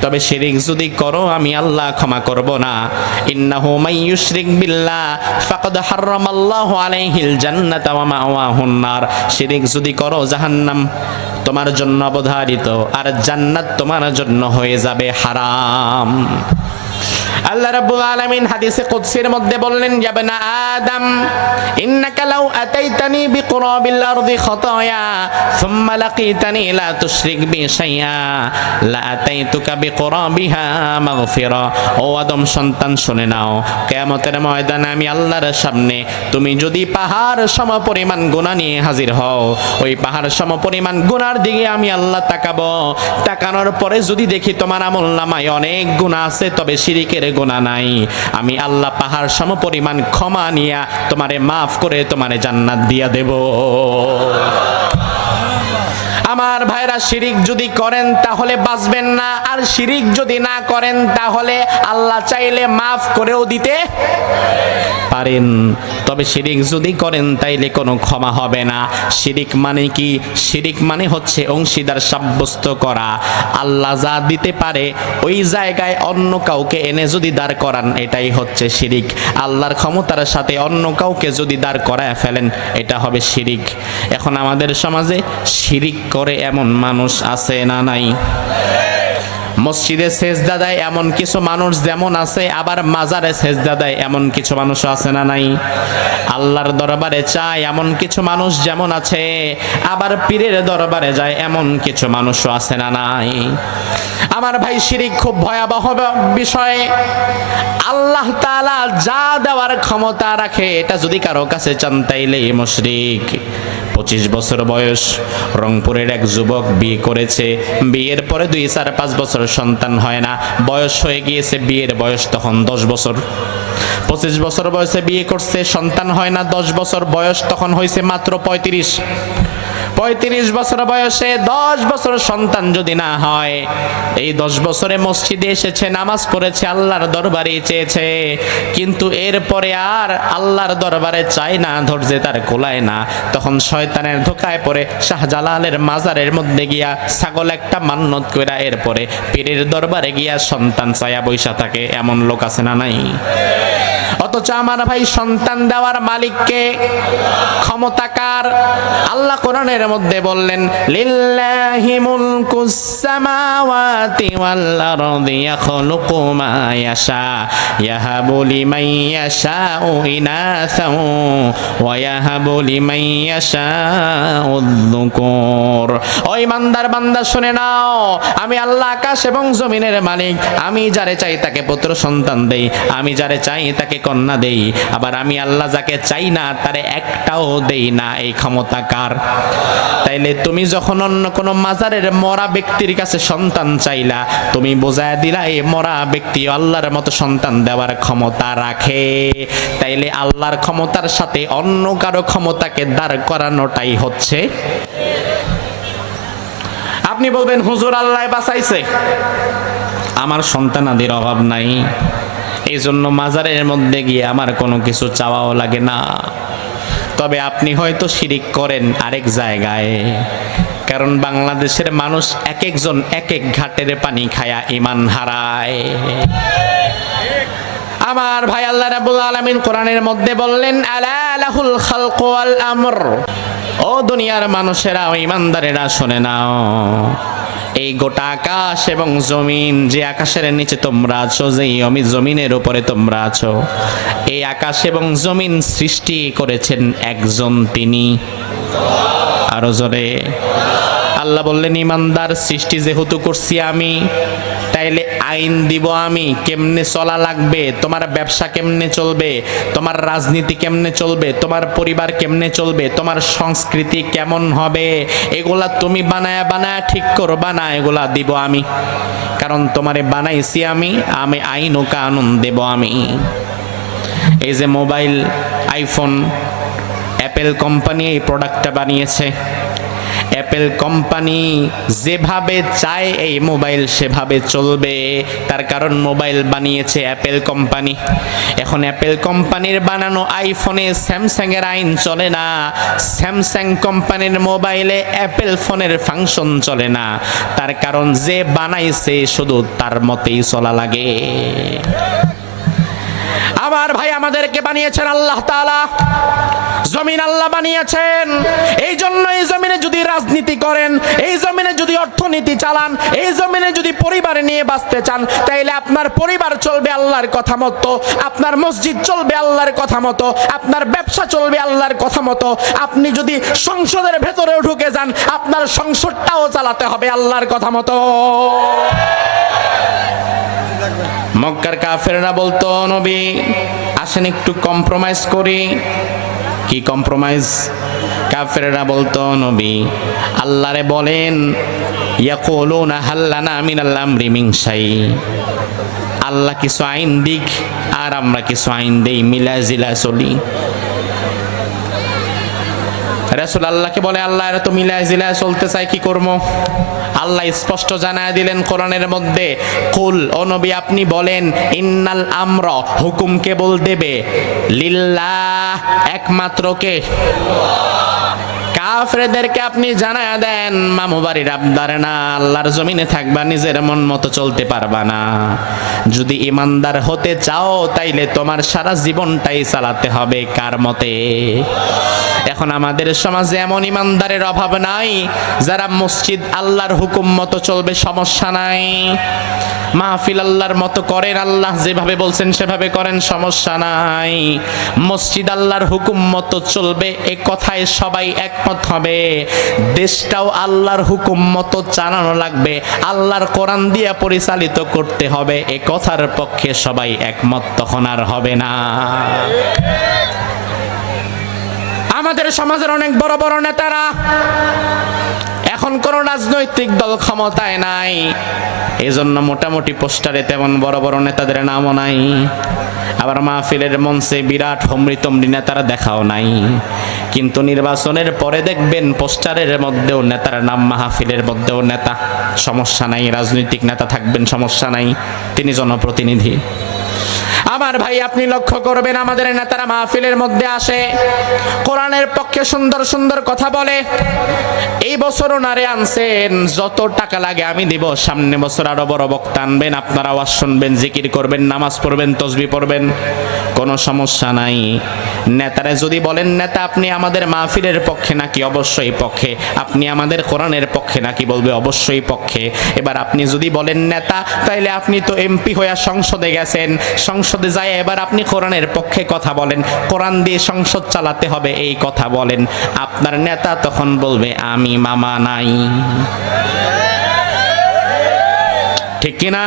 তবে শিরিক যদি করো আমি আল্লাহ ক্ষমা করব না। ইন্নাহু মান ইউশরিক বিল্লাহ ফাকাদ হারামাল্লাহু আলাইহিল জান্নাতা ওয়া মাওয়াহুন নার। শিরিক যদি করো জাহান্নাম তোমার জন্য অবধারিত, আর জান্নাত তোমার জন্য হয়ে যাবে হারাম। আল্লাহ রাব্বুল আলামিন হাদিসে কুদসির মধ্যে বললেন ইয়া ইবনা আদম ইন্নাকা লাউ আতাইতানি বিকুরাবিল আরদি খাতায়া সুম্মা লাকিতানি লা তুশরিক বি শাইআ লা আতাইতুকা বিকুরাবিহা মাগফিরা। ও আদম সন্তান শুনে নাও, কিয়ামতের ময়দানে আমি আল্লাহর সামনে তুমি যদি পাহাড় সমপরিমাণ গুনাহ নিয়ে হাজির হও, ওই পাহাড় সমপরিমাণ গুনার দিকে আমি আল্লাহ তাকাবো। তাকানোর পরে যদি দেখি তোমার আমলনামায় অনেক গুনাহ আছে তবে শিরিকের গুনাহ নাই, আমি আল্লাহ পাহাড় সমপরিমাণ ক্ষমা নিয়া তোমারে মাফ করে তোমারে জান্নাত দিয়া দেব। আমার ভাইরা, শিরিক যদি করেন তাহলে বাঁচবেন না, আর শিরিক যদি না করেন তাহলে আল্লাহ চাইলে মাফ করেও দিতে পারেন। তবে শিরিক যদি করেন তাইলে কোনো ক্ষমা হবে না। শিরিক মানে কি? শিরিক মানে হচ্ছে অংশীদার সাব্যস্ত করা। আল্লাহ যা দিতে পারে ওই জায়গায় অন্য কাউকে এনে যদি দাঁড় করান, এটাই হচ্ছে শিরিক। আল্লাহর ক্ষমতার সাথে অন্য কাউকে যদি দাঁড় করায় ফেলেন, এটা হবে শিরিক। এখন আমাদের সমাজে শিরিক করে এমন মানুষ আছে না নাই? মসজিদে সেজদা দেয় এমন কিছু মানুষ যেমন আছে, আবার মাজারে সেজদা দেয় এমন কিছু মানুষ আছে না নাই? আল্লাহর দরবারে চায় এমন কিছু মানুষ যেমন আছে, আবার পীরের দরবারে যায় এমন কিছু মানুষও আছে না নাই? আমার ভাই, শিরিক খুব ভয়াবহ বিষয়। আল্লাহ তাআলা যা দেওয়ার ক্ষমতা রাখে এটা যদি কারো কাছে চান তাইলে মুশরিক। 25 বছর বয়স, রংপুরের এক যুবক বিয়ে করেছে। বিয়ের পরে 2-4-5 বছর সন্তান হয় না, বয়স হয়ে গিয়েছে, বিয়ের বয়স তখন 10 বছর। 25 বছর বয়সে বিয়ে করছে, সন্তান হয় না, 10 বছর বয়স তখন হয়েছে মাত্র 35। 35 বছর বয়সে 10 বছর সন্তান যদি না হয়, এই 10 বছরে মসজিদে এসেছে, নামাজ পড়েছে, আল্লাহর দরবারে চেয়েছে, কিন্তু এরপরে আর আল্লাহর দরবারে চায় না, ধৈর্যে তার কোলায় না। তখন শয়তানের ধোকায় পড়ে শাহজালালের মাজারের মধ্যে গিয়া ছাগল একটা মান্নত কইরা এরপরে পীরের দরবারে গিয়া সন্তান চায়া বৈশা থাকে। এমন লোক আছে না নাই? অথচ আমার ভাই, সন্তান দেওয়ার মালিককে, ক্ষমতাকার। আল্লাহ কোরআনের মধ্যে বললেন লিল্লাহি মুলকুস সামাওয়াতি ওয়াল আরদি ইয়াখলুকু মা ইয়াশা ইয়াহাবু লিমান ইয়াশাউ ইনাসা ওয়া ইয়াহাবু লিমান ইয়াশাউ যুকুর। ও ইমানদার বান্দা শুনে নাও, আমি আল্লাহ আকাশ এবং জমিনের মালিক। আমি যারে চাই তাকে পুত্র সন্তান দেই, আমি যারে চাই তাকে কন্যা দেই, আবার আমি আল্লাহ যাকে চাই না তারে একটাও দেই না। এই ক্ষমতা কার? তাইলে তুমি যখন অন্য কোনো মাজারের মরা ব্যক্তির কাছে সন্তান চাইলা, তুমি বোঝায় দিলা এই মরা ব্যক্তি আল্লাহর মতো সন্তান দেওয়ার ক্ষমতা রাখে। তাইলে আল্লাহর ক্ষমতার সাথে অন্য কারো ক্ষমতাকে দাঁড় করানোটাই হচ্ছে। আপনি বলবেন হুজুর আল্লাহ বাঁচাইছে, আমার সন্তানাদির অভাব নাই, এই জন্য মাজারের মধ্যে গিয়ে আমার কোনো কিছু চাওয়াও লাগে না। তবে আপনি হয়তো শিরিক করেন আরেক জায়গায়, কারণ বাংলাদেশের মানুষ এক একজন এক এক ঘাটের পানি খায়া ঈমান হারায়। আমার ভাই, আল্লাহ রাব্বুল আলামিন কোরআনের মধ্যে বললেন আলা লাহুল খালকু ওয়াল আমর। ও দুনিয়ার মানুষেরা, ও ঈমানদারেরা শুনে নাও, এই গোটা আকাশ এবং জমিন, যে আকাশের নিচে তোমরা আছো, যেই জমিনের উপরে তোমরা আছো, এই আকাশ এবং জমিন সৃষ্টি করেছেন একজন, তিনি। আরো জোরে। আল্লাহ বললেন, ইমানদার, সৃষ্টি যেহেতু করছি আমি, তাইলে আইন দিব আমি, কেমনে চলা লাগবে, তোমার ব্যবসা কেমনে চলবে, তোমার রাজনীতি কেমনে চলবে, তোমার পরিবার কেমনে চলবে, তোমার সংস্কৃতি কেমন হবে, এগুলা তুমি বানায়া বানায়া ঠিক করবা না, এগুলা দিব আমি। কারণ তোমারে বানাইছি আমি, আমি আইন ও কানুন দেব আমি। এই যে মোবাইল, আইফোন, অ্যাপেল কোম্পানি এই প্রোডাক্টটা বানিয়েছে। অ্যাপেল কোম্পানি যেভাবে চায় এই মোবাইল সেভাবে চলবে, তার কারণ মোবাইল বানিয়েছে অ্যাপেল কোম্পানি। এখন অ্যাপেল কোম্পানির বানানো আইফোনে স্যামসাং এর আইন চলে না, স্যামসাং কোম্পানির মোবাইলে অ্যাপেল ফোনের ফাংশন চলে না, তার কারণ যে বানাইছে শুধু তার মতেই চলা লাগে। আমার ভাই, আমাদেরকে বানিয়েছেন আল্লাহ তাআলা, জমিন আল্লাহ বানিয়েছেন। এই জন্য এই জমিনে যদি রাজনীতি করেন, এই জমিনে যদি অর্থনীতি চালান, এই জমিনে যদি পরিবার নিয়ে বাঁচতে চান, তাইলে আপনার পরিবার চলবে আল্লাহর কথা মতো, আপনার মসজিদ চলবে আল্লাহর কথা মতো, আপনার ব্যবসা চলবে আল্লাহর কথা মতো। আপনি যদি সংসদের ভেতরেও ঢুকে যান, আপনার সংসদটাও চালাতে হবে আল্লাহর কথা মতো। মক্কার কাফেররা বলতো, নবী আসেন একটু কম্প্রোমাইজ করি। কি কম্প্রোমাইজ? কাফেররা বলতো, নবী আল্লাহরে বলেন, ইয়াকুলুনা হাল্লানা মিনাল আমরি মিন শাই, আল্লাহ কিছু আইন দিক আর আমরা কিছু আইন দেই, মিলা জিলা চলি। রাসূল আল্লাহকে বলে, আল্লাহ এরা তো মিলা জিলা চলতে চাই, কি করবো? আল্লাহ স্পষ্ট জানায় দিলেন কোরআনের মধ্যে, কুল, ও নবী আপনি বলেন, ইন্নাল আমর, হুকুম কেবল দেবে, লিল্লাহ, একমাত্র কে? কাফেরদেরকে আপনি জানায়া দেন, মামু বাড়ির আবদার না, আল্লাহর জমিনে থাকবা, নিজের মন মতো চলতে পারবা না। যদি ইমানদার হতে চাও, তাইলে তোমার সারা জীবনটাই চালাতে হবে কার মতে? এখন আমাদের সমাজে এমন ইমানদারের অভাব নাই যারা মসজিদ আল্লাহর হুকুম মতো চলবে, সমস্যা নাই। মাহফিল আল্লাহর মতো করেন, আল্লাহ যেভাবে বলছেন সেভাবে করেন, সমস্যা নাই। মসজিদ আল্লাহর হুকুম মতো চলবে, এ কথায় সবাই একমত হবে। দেশটাও আল্লাহর হুকুম মতো চালানো লাগবে, আল্লাহর কোরআন দিয়া পরিচালিত করতে হবে, এ কথার পক্ষে সবাই একমত তখন আর হবে না। আমাদের সমাজের অনেক বড় বড় নেতারা, এখন কোন রাজনৈতিক দল ক্ষমতায় নাই, এজন্য মোটামুটি পোস্টারে তেমন বড় বড় নেতাদের নামও নাই। আবার মাহফিলের মঞ্চে বিরাট হমৃতমৃ নেতারা দেখাও নাই, কিন্তু নির্বাচনের পরে দেখবেন পোস্টারের মধ্যেও নেতার নাম, মাহফিলের মধ্যেও নেতা। সমস্যা নাই, রাজনৈতিক নেতা থাকবেন, সমস্যা নাই, তিনি জনপ্রতিনিধি। আমার ভাই, আপনি লক্ষ্য করবেন আমাদের নেতারা মাহফিলের মধ্যে আসে, কোরআনের পক্ষে সুন্দর সুন্দর কথা বলে। এই বছর ওনারে আনছেন, যত টাকা লাগে আমি দিব, সামনে বছর আরো বড় বক্তা আনবেন, আপনারা আওয়াজ শুনবেন, জিকির করবেন, নামাজ পড়বেন, তসবিহ পড়বেন, কোনো সমস্যা নাই। নেতারা যদি বলেন, নেতা আপনি আমাদের মাহফিলের পক্ষে নাকি? অবশ্যই পক্ষে। আপনি আমাদের কোরআনের পক্ষে নাকি? বলবে অবশ্যই পক্ষে। এবার আপনি যদি বলেন নেতা, তাইলে আপনি তো এমপি হয়ে সংসদে গেছেন, সংসদে যায় এবার আপনি কোরআনের পক্ষে কথা বলেন, কোরআন দিয়ে সংসদ চালাতে হবে, এই কথা বলেন। আপনার নেতা তখন বলবে আমি মামা নাই। ঠিক কিনা?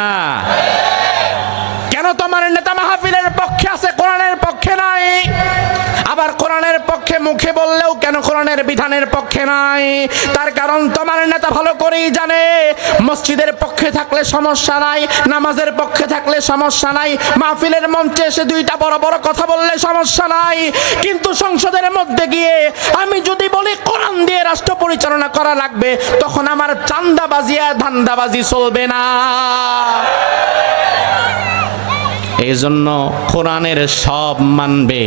কেন তোমার নেতা মাহফিলের পক্ষে আছে, কোরআনের পক্ষে নাই? আবার কোরআনের পক্ষে মুখে বললেও কেন কোরআনের বিধানের পক্ষে নাই? তার কারণ তোমার নেতা ভালো করেই জানে, মসজিদের পক্ষে থাকলে সমস্যা নাই, নামাজের পক্ষে থাকলে সমস্যা নাই, মাহফিলের মঞ্চে এসে দুইটা বড় বড় কথা বললে সমস্যা নাই, কিন্তু সংসদের মধ্যে গিয়ে আমি যদি বলি কোরআন দিয়ে রাষ্ট্র পরিচালনা করা লাগবে, তখন আমার চান্দাবাজি আর ধান্দাবাজি চলবে না। এই জন্য কোরআনের সব মানবে,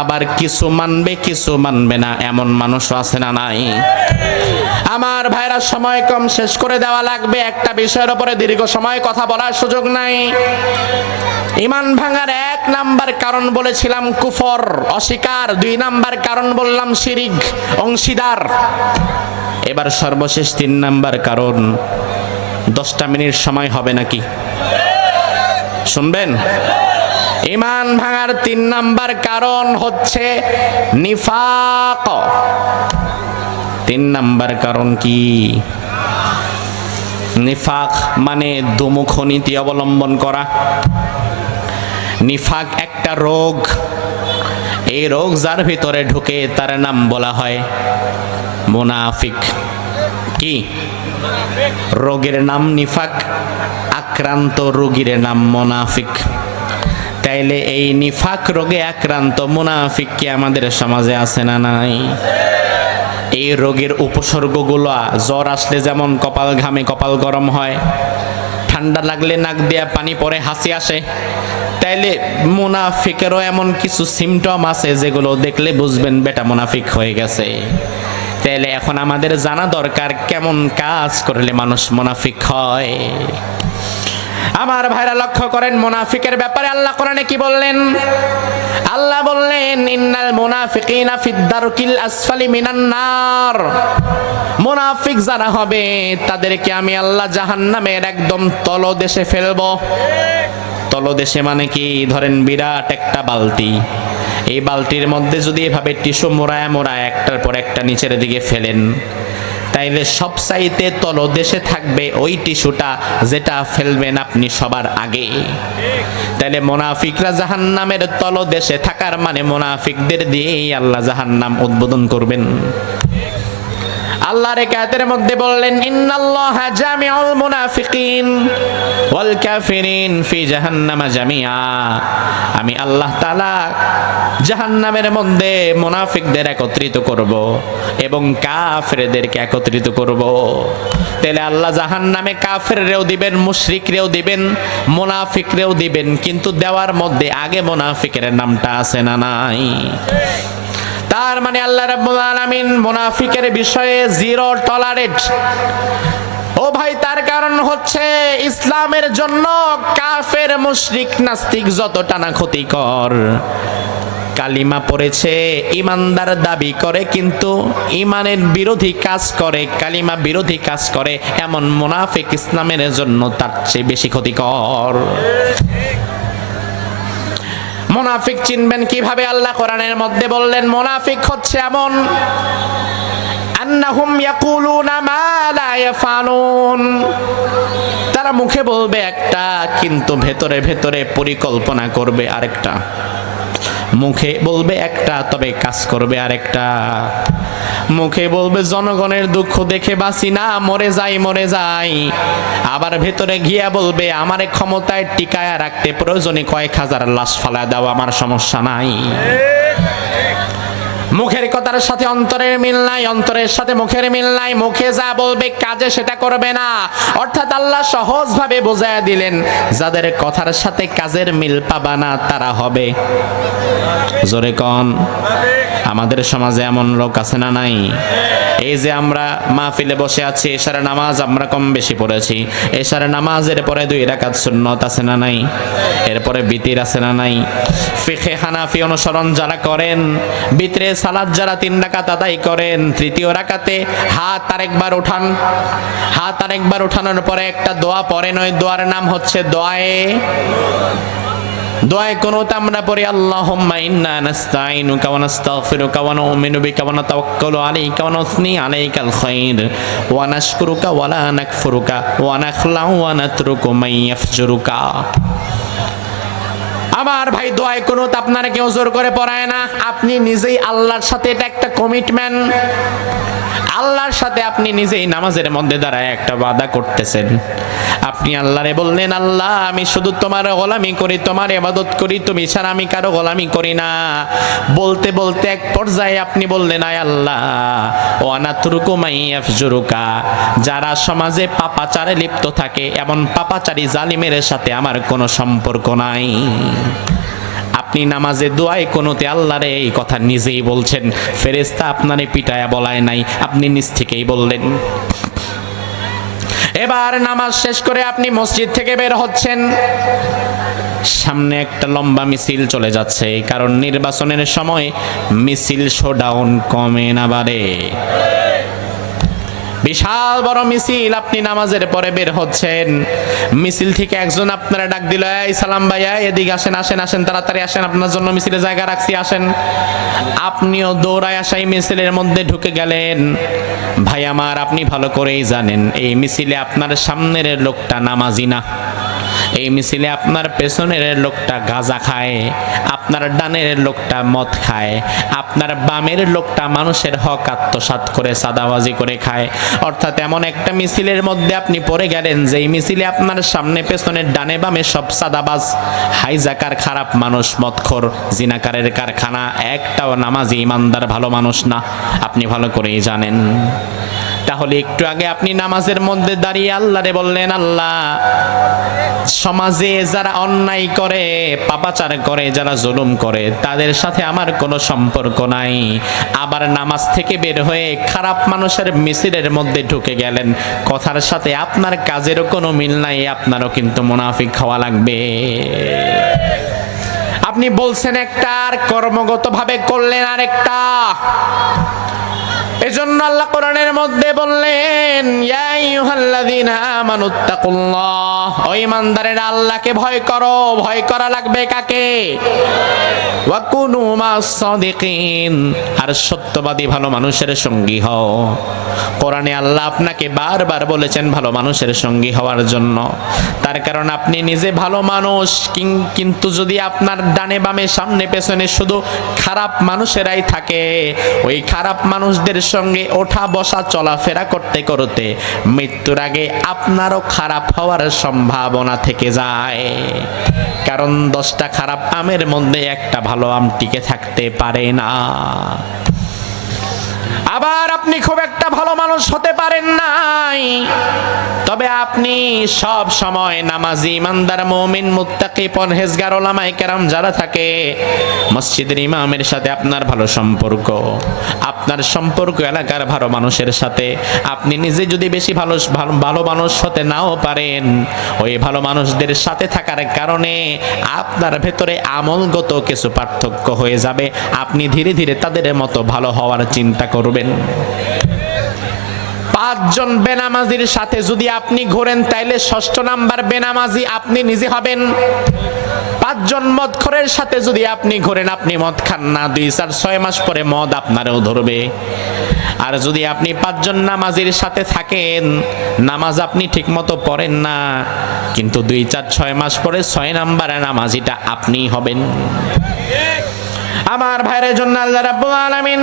আবার কিছু মানবে কিছু মানবে না, এমন মানুষও আছে না নাই? আমার ভাইরা, সময় কম, শেষ করে দেওয়া লাগবে। একটা বিষয়ের উপরে দীর্ঘ সময় কথা বলার সুযোগ নাই। ঈমান ভাঙার 1 নাম্বার কারণ বলেছিলাম কুফর, অস্বীকার। 2 নাম্বার কারণ বললাম শিরিক, অংশীদার। এবার সর্বশেষ 3 নাম্বার কারণ, 10টা মিনিট সময় হবে নাকি? শুনবেন? ঈমান ভাঙার 3 নাম্বার কারণ হচ্ছে নিফাক। 3 নাম্বার কারণ কি? নিফাক মানে দুমুখ নীতি অবলম্বন করা। নিফাক একটা রোগ, এই রোগ যার ভিতরে ঢুকে তার নাম বলা হয় মুনাফিক। কি রোগের নাম? নিফাক। আক্রান্ত রোগীর নাম মুনাফিক। তাইলে এই নিফাক রোগে আক্রান্ত মুনাফিক কি আমাদের সমাজে আছে না নাই? এই রোগের উপসর্গগুলো, জ্বর আসলে যেমন কপাল ঘামে, কপাল গরম হয়, ঠান্ডা লাগলে নাক দিয়া পানি পড়ে, হাসি আসে, তাইলে মুনাফিকেরও এমন কিছু সিমটম আছে যেগুলো দেখলে বুঝবেন বেটা মুনাফিক হয়ে গেছে। তাইলে এখন আমাদের জানা দরকার কেমন কাজ করলে মানুষ মুনাফিক হয়। আমার ভাইরা লক্ষ্য করেন, মুনাফিকের ব্যাপারে আল্লাহ কোরআনে কি বললেন? আল্লাহ বললেন ইন্নাল মুনাফিকিনা ফিদ দারকিল আসফালি মিনান নার। মুনাফিক যারা হবে তাদেরকে আমি আল্লাহ জাহান্নামের একদম তলদেশে ফেলবো। তলদেশে মানে কি? ধরেন বিরাট একটা বালতি, এই বালতির মধ্যে যদি এভাবে টিস্যু মোড়ায় মোড়ায় একটার পর একটা নিচের দিকে ফেলেন, তাইলে সবচাইতে তলদেশে থাকবে ওই টিস্যুটা যেটা ফেলবেন আপনি সবার আগে। তাইলে মুনাফিকরা জাহান্নামের তলদেশে থাকার মানে মুনাফিকদের দিয়েই আল্লাহ জাহান্নাম উদ্বোধন করবেন। আল্লাহর আয়াতের মধ্যে বললেন ইন্নাল্লাহা জামিউল মুনাফিকিন ওয়াল কাফিরিন ফি জাহান্নামা জামিআ। আমি আল্লাহ তাআলা জাহান্নামের মধ্যে মুনাফিকদের একত্রিত করব এবং কাফেরদেরকে একত্রিত করব। তাহলে আল্লাহ জাহান্নামে কাফেররেও দিবেন, মুশরিকরেও দিবেন, মুনাফিকরেও দিবেন, কিন্তু দেওয়ার মধ্যে আগে মুনাফিকের নামটা আছে না নাই? তার মানে আল্লাহ রাব্বুল আলামিন মুনাফিকের বিষয়ে জিরো টলারেট। ও ভাই, তার কারণ হচ্ছে ইসলামের জন্য কাফের, মুশরিক, নাস্তিক যতটা না ক্ষতিকর, কালিমা পড়েছে, ইমানদার দাবি করে কিন্তু ইমানের বিরোধী কাজ করে, কালিমা বিরোধী কাজ করে, এমন মুনাফিক ইসলামের জন্য তার চেয়ে বেশি ক্ষতিকর। মুনাফিক চিনবেন কিভাবে? আল্লাহ কোরআনের মধ্যে বললেন মুনাফিক হচ্ছে এমন আন্নাহুম ইয়াকুলুনা মা লা ইয়াফালুন। তারা মুখে বলবে একটা কিন্তু ভেতরে ভেতরে পরিকল্পনা করবে আরেকটা। মুখে বলবে একটা তবে কাজ করবে আরেকটা। মুখে বলবে জনগণের দুঃখ দেখে বাঁচি না, মরে যাই মরে যাই, আবার ভেতরে গিয়া বলবে আমারে ক্ষমতায় টিকায়া রাখতে প্রয়োজনে কয়েক হাজার লাশ ফালা দাও, আমার সমস্যা নাই। মুখের কথার সাথে অন্তরের মিল নাই, অন্তরের সাথে মুখের মিল নাই। মুখে যা বলবে কাজে সেটা করবে না। অর্থাৎ আল্লাহ সহজ ভাবে বোঝায়া দিলেন যাদের কথার সাথে কাজের মিল পাবা না তারা হবে, জোরে কোন, আমাদের সমাজে এমন লোক আছে না নাই? এই যে আমরা মাহফিলে বসে আছি, এশার নামাজ আমরা কম বেশি পড়েছি, এশার নামাজের পরে 2 রাকাত সুন্নত আছে না নাই? এরপরে বিতির আছে না নাই? ফিকহে হানাফি অনুসরণ যারা করেন, বিতরে সালাত যারা 3 রাকাত আদায় করেন, তৃতীয় রাকাতে হাত আরেকবার উঠান, হাত আরেকবার উঠানোর পরে একটা দোয়া পড়েন, ওই দোয়ার নাম হচ্ছে দোয়ায়ে কুনুত আমরা পড়ি আল্লাহুম্মা ইন্না নাস্তাইনুকা ওয়া নাস্তাগফিরুকা ওয়া নু'মিনু বিকা ওয়া নাতাওয়াক্কালু আলাইকা ওয়া নুসনি আলাইকাল খায়র ওয়া নাশকুরুকা ওয়া লা নাকফুরুকা ওয়া নাখলাউ ওয়া নাতরুকু মান ইয়াফজুরুকা। আমার ভাই, দোয়ায়ে কুনুত আপনারা কেউ জোর করে পড়ায় না, আপনি নিজেই আল্লাহর সাথে, এটা একটা কমিটমেন্ট। আল্লাহর সাথে আপনি নিজেই নামাজের মধ্যে দাঁড়ায় একটা ওয়াদা করতেছেন। আপনি আল্লাহরে বললেন আল্লাহ আমি শুধু তোমার গোলামি করি, তোমার ইবাদত করি, তুমি ছাড়া আমি কারো গোলামি করি না। বলতে বলতে এক পর্যায়ে আপনি বললেন আয় আল্লাহ ওয়া নাতরুকু মান ইয়াফজুরুকা, যারা সমাজে পাপাচারে লিপ্ত থাকে এমন পাপাচারী জালিমের সাথে আমার কোনো সম্পর্ক নাই। আপনি নামাজে দোয়ায়ে কুনুতে আল্লাহরে এই কথা নিজেই বলছেন, ফেরেশতা আপনারে পিটায়া বলায় নাই, আপনি নিজ থেকেই বললেন। এবার নামাজ শেষ করে আপনি মসজিদ থেকে বের হচ্ছেন, সামনে একটা লম্বা মিছিল চলে যাচ্ছে, কারণ নির্বাচনের সময় মিছিল শোডাউন কমে না বাড়ে। বিশাল বড় মিছিল, আপনি নামাজের পরে বের হচ্ছেন, মিছিল থেকে একজন আপনারা ডাক দিল, এই সালাম ভাইয়া এদিকে আসেন, আসেন আসেন তাড়াতাড়ি আসেন, আপনার জন্য মিছিলে জায়গা রাখছি আসেন। আপনিও দৌড়ায় আসাই মিছিলের মধ্যে ঢুকে গেলেন। ভাই আমার, আপনি ভালো করেই জানেন এই মিছিলে আপনার সামনের লোকটা নামাজি না, এই মিছিলে আপনার পেছনের লোকটা গাঁজা খায়, আপনার ডানের লোকটা মদ খায়, আপনার বামের লোকটা মানুষের হক আত্মসাৎ করে সাদাবাজি করে খায়। অর্থাৎ এমন একটা মিছিলের মধ্যে আপনি পড়ে গেলেন যে এই মিছিলে আপনার সামনে পেছনের ডানে বামে সব সাদাবাজ, হাইজাকার, খারাপ মানুষ, মদখোর, জিনাকারের কারখানা, একটাও নামাজি ইমানদার ভালো মানুষ না, আপনি ভালো করেই জানেন। তাহলে একটু আগে আপনি নামাজের মধ্যে দাঁড়িয়ে আল্লাহরে বললেন, আল্লাহ সমাজে যারা অন্যায় করে, পাপাচার করে, যারা জুলুম করে তাদের সাথে আমার কোনো সম্পর্ক নাই। আবার নামাজ থেকে বের হয়ে খারাপ মানুষের মিছিলের মধ্যে ঢুকে গেলেন, কথার সাথে আপনার কাজেরও কোনো মিল নাই, আপনারও কিন্তু মুনাফিক হওয়া লাগবে। আপনি বলছেন একটা আর কর্মগতভাবে করলেন আরেকটা। এজন্য আল্লাহ কোরআনের মধ্যে বললেন, ইয়া আইয়ুহাল্লাযীনা আমানুত্তাকুল্লাহ, ও ঈমানদারেরা আল্লাহকে ভয় করো। ভয় করা লাগবে কাকে? ওয়া কুনু মাস সাদিকিন, আর সত্যবাদী ভালো মানুষের সঙ্গী হও। কোরআনে আল্লাহ আপনাকে বারবার বলেছেন ভালো মানুষের সঙ্গী হওয়ার জন্য। তার কারণ আপনি নিজে ভালো মানুষ, কিন্তু যদি আপনার ডানে বামে সামনে পেছনে শুধু খারাপ মানুষেরাই থাকে, ওই খারাপ মানুষদের সঙ্গে ওঠা বসা চলাফেরা করতে করতে মৃত্যুর আগে আপনারও খারাপ হওয়ার সম্ভাবনা থেকে যায়। কারণ 10টা খারাপ আমের মধ্যে একটা ভালো আম টিকে থাকতে পারে না। আবার আপনি খুব একটা ভালো মানুষ হতে পারেন নাই, তবে আপনি সব সময় নামাজি, ইমানদার, মুমিন, মুত্তাকি, পরহেজগার, উলামায়ে কেরাম যারা থাকে, মসজিদের ইমামের সাথে আপনার ভালো সম্পর্ক, আপনার সম্পর্ক এলাকার ভালো মানুষের সাথে। আপনি নিজে যদি বেশি ভালো মানুষ হতে নাও পারেন, ওই ভালো মানুষদের সাথে থাকার কারণে আপনার ভেতরে আমলগত কিছু পার্থক্য হয়ে যাবে। আপনি ধীরে ধীরে তাদের মতো ভালো হওয়ার চিন্তা করবেন। 5 জন বেনামাজির সাথে যদি আপনি ঘোরেন, তাইলে 6ষ্ঠ নাম্বার বেনামাজি আপনি নিজে হবেন। 5 জন মদখোরের সাথে যদি আপনি ঘোরেন, আপনি মদ খান না, 2-4-6 মাস পরে মদ আপনারও ধরবে। আর যদি আপনি 5 জন নামাজির সাথে থাকেন, নামাজ আপনি ঠিক মতো পড়েন না, কিন্তু 2-4-6 মাস পরে 6 নাম্বার নামাজিটা আপনি হবেন। আমার ভাইয়ের জন্য আল্লাহ রাব্বুল আলামিন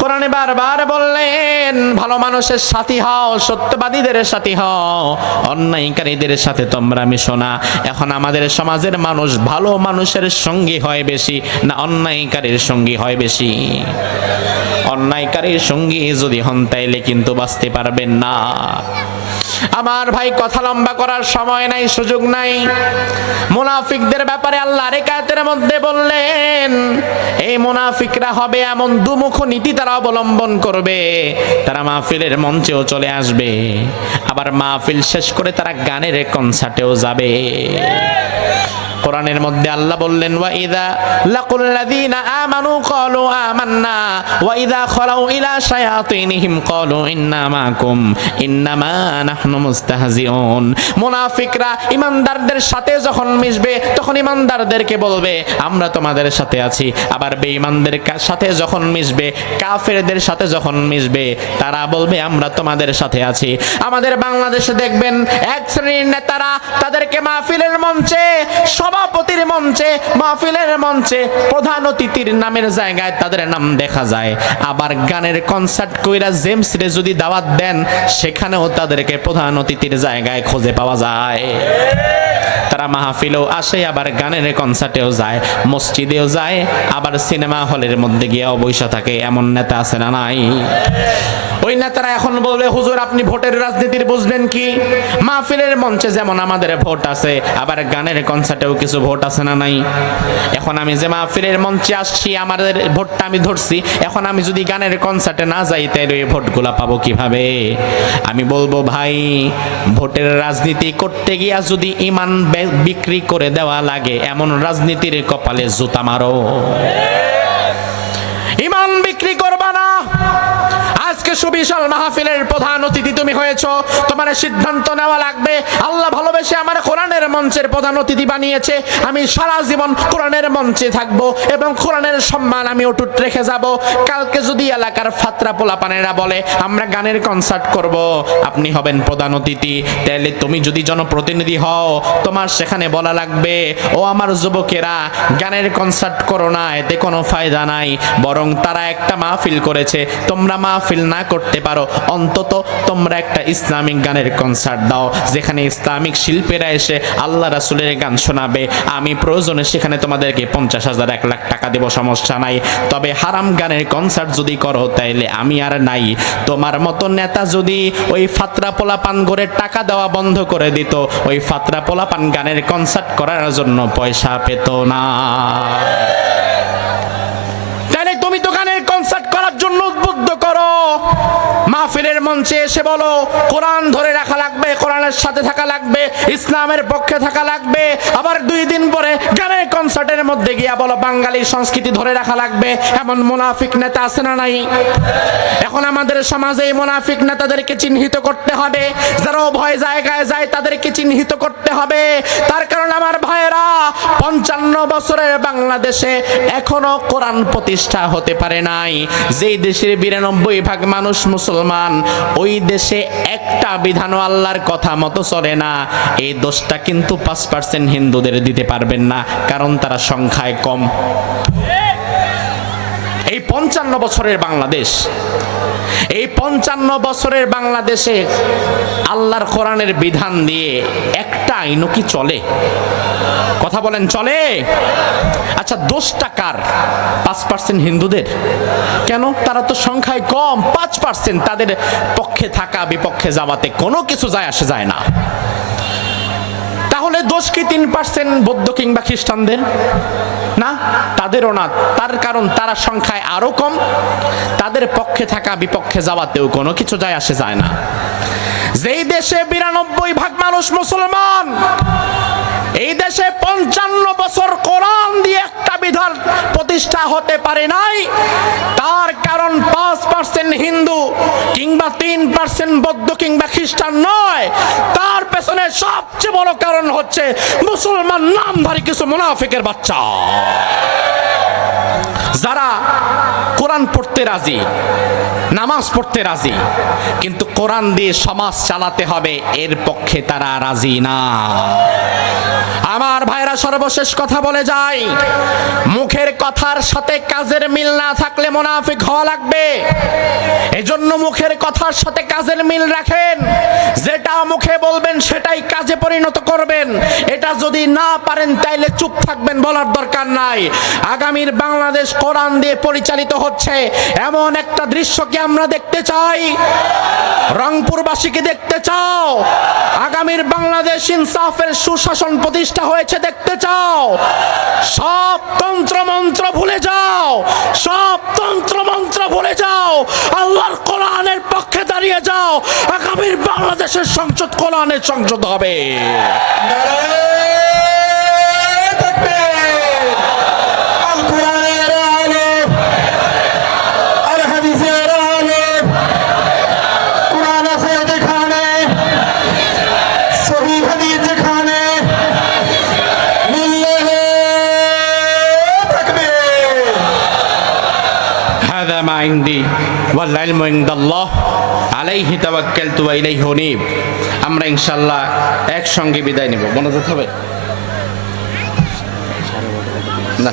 কোরআনে বারবার বললেন, ভালো মানুষের সাথী হও, সত্যবাদীদের সাথী হও, অন্যায়কারীদের সাথে তোমরা মিশো না। এখন আমাদের সমাজের মানুষ ভালো মানুষের সঙ্গী হয় বেশি না অন্যায়কারীর সঙ্গী হয় বেশি? অন্যায়কারীর সঙ্গী যদি হন তাইলে কিন্তু বাঁচতে পারবেন না। আমার ভাই, কথা লম্বা করার সময় নাই, সুযোগ নাই। মুনাফিকদের ব্যাপারে আল্লাহ আরেক আয়াতের মধ্যে বললেন, এই মুনাফিকরা হবে এমন দুমুখ নীতি তারা অবলম্বন করবে। তারা মাহফিলের মঞ্চেও চলে আসবে, আবার মাহফিল শেষ করে তারা গানের কনসার্টেও যাবে। কোরআনের মধ্যে আল্লাহ বললেন, ওয়া ইযা লাকুল লাযীনা আমানু ক্বালু আমান্না ওয়া ইযা খালাউ ইলা শায়াতিনহিম ক্বালু ইন্না মাকুম ইন্নামা নাহনু মুস্তাহজিউন। মুনাফিকরা ইমানদারদের সাথে যখন মিশবে, তখন ইমানদারদেরকে বলবে আমরা তোমাদের সাথে আছি। আবার বেঈমানদের সাথে যখন মিশবে, কাফেরদের সাথে যখন মিশবে, তারা বলবে আমরা তোমাদের সাথে আছি। আমাদের বাংলাদেশে দেখবেন এক শ্রেণীর নেতারা তাদেরকে মাহফিলের মঞ্চে, সভাপতির মঞ্চে, মাহফিলের মঞ্চে, প্রধান অতিথির নামের জায়গায় তাদের নাম দেখা যায়। আবার গানের কনসার্ট কইরা জেমস রে যদি দাওয়াত দেন, সেখানেও তাদেরকে প্রধান অতিথির জায়গায় খুঁজে পাওয়া যায়। তারা মাহফিলেও আসে, আবার গানের কনসার্টেও যায়, মসজিদেও যায়, আবার সিনেমা হলের মধ্যে গিয়েও বসে থাকে। এমন নেতা আছে না নাই? ওই নেতারা এখন বলবে, হুজুর আপনি ভোটের রাজনীতির বুঝবেন কি? মাহফিলের মঞ্চে যেমন আমাদের ভোট আছে, আবার গানের কনসার্টেও কিছু ভোট আছে না নাই? এখন আমি যে মাহফিলের মঞ্চে আসছি, আমাদের ভোটটা আমি ধরছি, এখন আমি যদি গানের কনসার্টে না যাই, তাহলে ওই ভোটগুলা পাবো কিভাবে? আমি বলবো, ভাই ভোটের রাজনীতি করতে গিয়া যদি ইমান বিক্রি করে দেওয়া লাগে, এমন রাজনীতির কপালে জুতা মারো। ইমান বিক্রি করবা না। আজকে আজকে সুবিশাল মাহফিলের প্রধান অতিথি তুমি হয়েছো, তোমার সিদ্ধান্ত নেওয়া লাগবে। আল্লাহ ভালোবেসে আমার কোরআনের মঞ্চের প্রধান অতিথি বানিয়েছে, আমি সারা জীবন কোরআনের মঞ্চে থাকবো এবং কোরআনের সম্মান আমি অটুট রেখে যাব। কালকে যদি এলাকার ফাতরা পোলাপানেরা বলে আমরা গানের কনসার্ট করব, আপনি হবেন প্রধান অতিথি, তাহলে তুমি যদি জনপ্রতিনিধি হও তোমার সেখানে বলা লাগবে, ও আমার যুবকেরা গানের কনসার্ট করো না, এতে কোনো ফায়দা নাই, বরং তারা একটা মাহফিল করেছে, তোমরা মাহফিল না করতে পারো, অন্তত তোমরা একটা ইসলামিক গানের কনসার্ট দাও, যেখানে ইসলামিক শিল্পীরা এসে আল্লাহ রাসূলের গান শোনাবে। আমি প্রয়োজনে সেখানে তোমাদেরকে 50,000 1 লাখ টাকা দেব, সমস্যা নাই। তবে হারাম গানের কনসার্ট যদি করো তাইলে আমি আর নাই। তোমার মতো নেতা যদি ওই ফাতরা পোলাপান করে টাকা দেওয়া বন্ধ করে দিত, ওই ফাতরা পোলাপান গানের কনসার্ট করার জন্য পয়সা পেত না। তাহলে তুমি তো গানের কনসার্ট করার জন্য উদ্বুদ্ধ করো, মাহফিলের মঞ্চে এসে বলো কোরআন ধরে রাখা লাগবে, কোরআনের সাথে থাকা লাগবে, ইসলামের পক্ষে থাকা লাগবে। আবার 2 দিন পরে গানের কনসার্টের মধ্যে গিয়া বলো বাঙালি সংস্কৃতি ধরে রাখা লাগবে। এমন মুনাফিক নেতা আছে না নাই? এখন আমাদের সমাজে এই মুনাফিক নেতাদেরকে চিহ্নিত করতে হবে, যারা ভয় জায়গায় যায় তাদেরকে চিহ্নিত করতে হবে। তার কারণ আমার ভাইয়েরা, 55 বছরের বাংলাদেশে এখনো কোরআন প্রতিষ্ঠা হতে পারে নাই। যেই দেশের 92% মানুষ মুসলমান, ওই দেশে একটা বিধানও আল্লাহর কথা মতো চলে না। এই দোষটা কিন্তু 5% হিন্দুদের দিতে পারবেন না, কারণ তারা সংখ্যায় কম। এই 55 বছরের বাংলাদেশ, এই 55 বছরের বাংলাদেশে আল্লাহর কোরআনের বিধান দিয়ে একটা আইনও কি চলে? কথা বলেন, চলে? আচ্ছা, দোষটা কার? 5% হিন্দুদের। কেন? তারা তো সংখ্যায় কম, 5%। তাদের পক্ষে থাকা বিপক্ষে যাওয়াতে কোনো কিছু যায় আসে যায় না। তাহলে দোষ কি 3% বৌদ্ধ কিংবা খ্রিস্টানদের? না, তাদেরও না। তার কারণ তারা সংখ্যায় আরো কম, তাদের পক্ষে থাকা বিপক্ষে যাওয়াতেও কোনো কিছু যায় আসে যায় না। যেই দেশে 92% মানুষ মুসলমান, এই দেশে 55 বছর কোরআন দিয়ে একটা বিধান প্রতিষ্ঠা হতে পারে নাই, তার কারণ 5% হিন্দু কিংবা 3% বৌদ্ধ কিংবা খ্রিস্টান নয়। তার পেছনে সবচেয়ে বড় কারণ হচ্ছে মুসলমান নামধারী কিছু মুনাফিকের বাচ্চা, যারা কোরআন পড়তে রাজি, নামাজ পড়তে রাজি, কিন্তু কোরআন দিয়ে সমাজ চালাতে হবে এর পক্ষে তারা রাজি না। আমার ভাইরা, সর্বশেষ কথা বলে যাই, মুখের কথার সাথে কাজের মিল না থাকলে মুনাফিক হওয়া লাগবে। এজন্য মুখের কথার সাথে কাজের মিল রাখেন, যেটা মুখে বলবেন সেটাই কাজে পরিণত করবেন। এটা যদি না পারেন তাইলে চুপ থাকবেন, বলার দরকার নাই। আগামীর বাংলাদেশ কোরআন দিয়ে পরিচালিত হচ্ছে, এমন একটা দৃশ্য কি আমরা দেখতে চাই? রংপুরবাসীকে দেখতে চাও? আগামীর বাংলাদেশ ইনসাফের সুশাসন প্রতিষ্ঠা হয়েছে দেখতে চাও? সব তন্ত্র মন্ত্র ভুলে যাও, সব তন্ত্র মন্ত্র ভুলে যাও, আল্লাহর কোরআনের পক্ষে দাঁড়িয়ে যাও। আগামীর বাংলাদেশের সংসদ কোরআনের সংসদ হবে। আমরা ইনশাল্লাহ একসঙ্গে বিদায় নেব। মনোযোগ হবে না।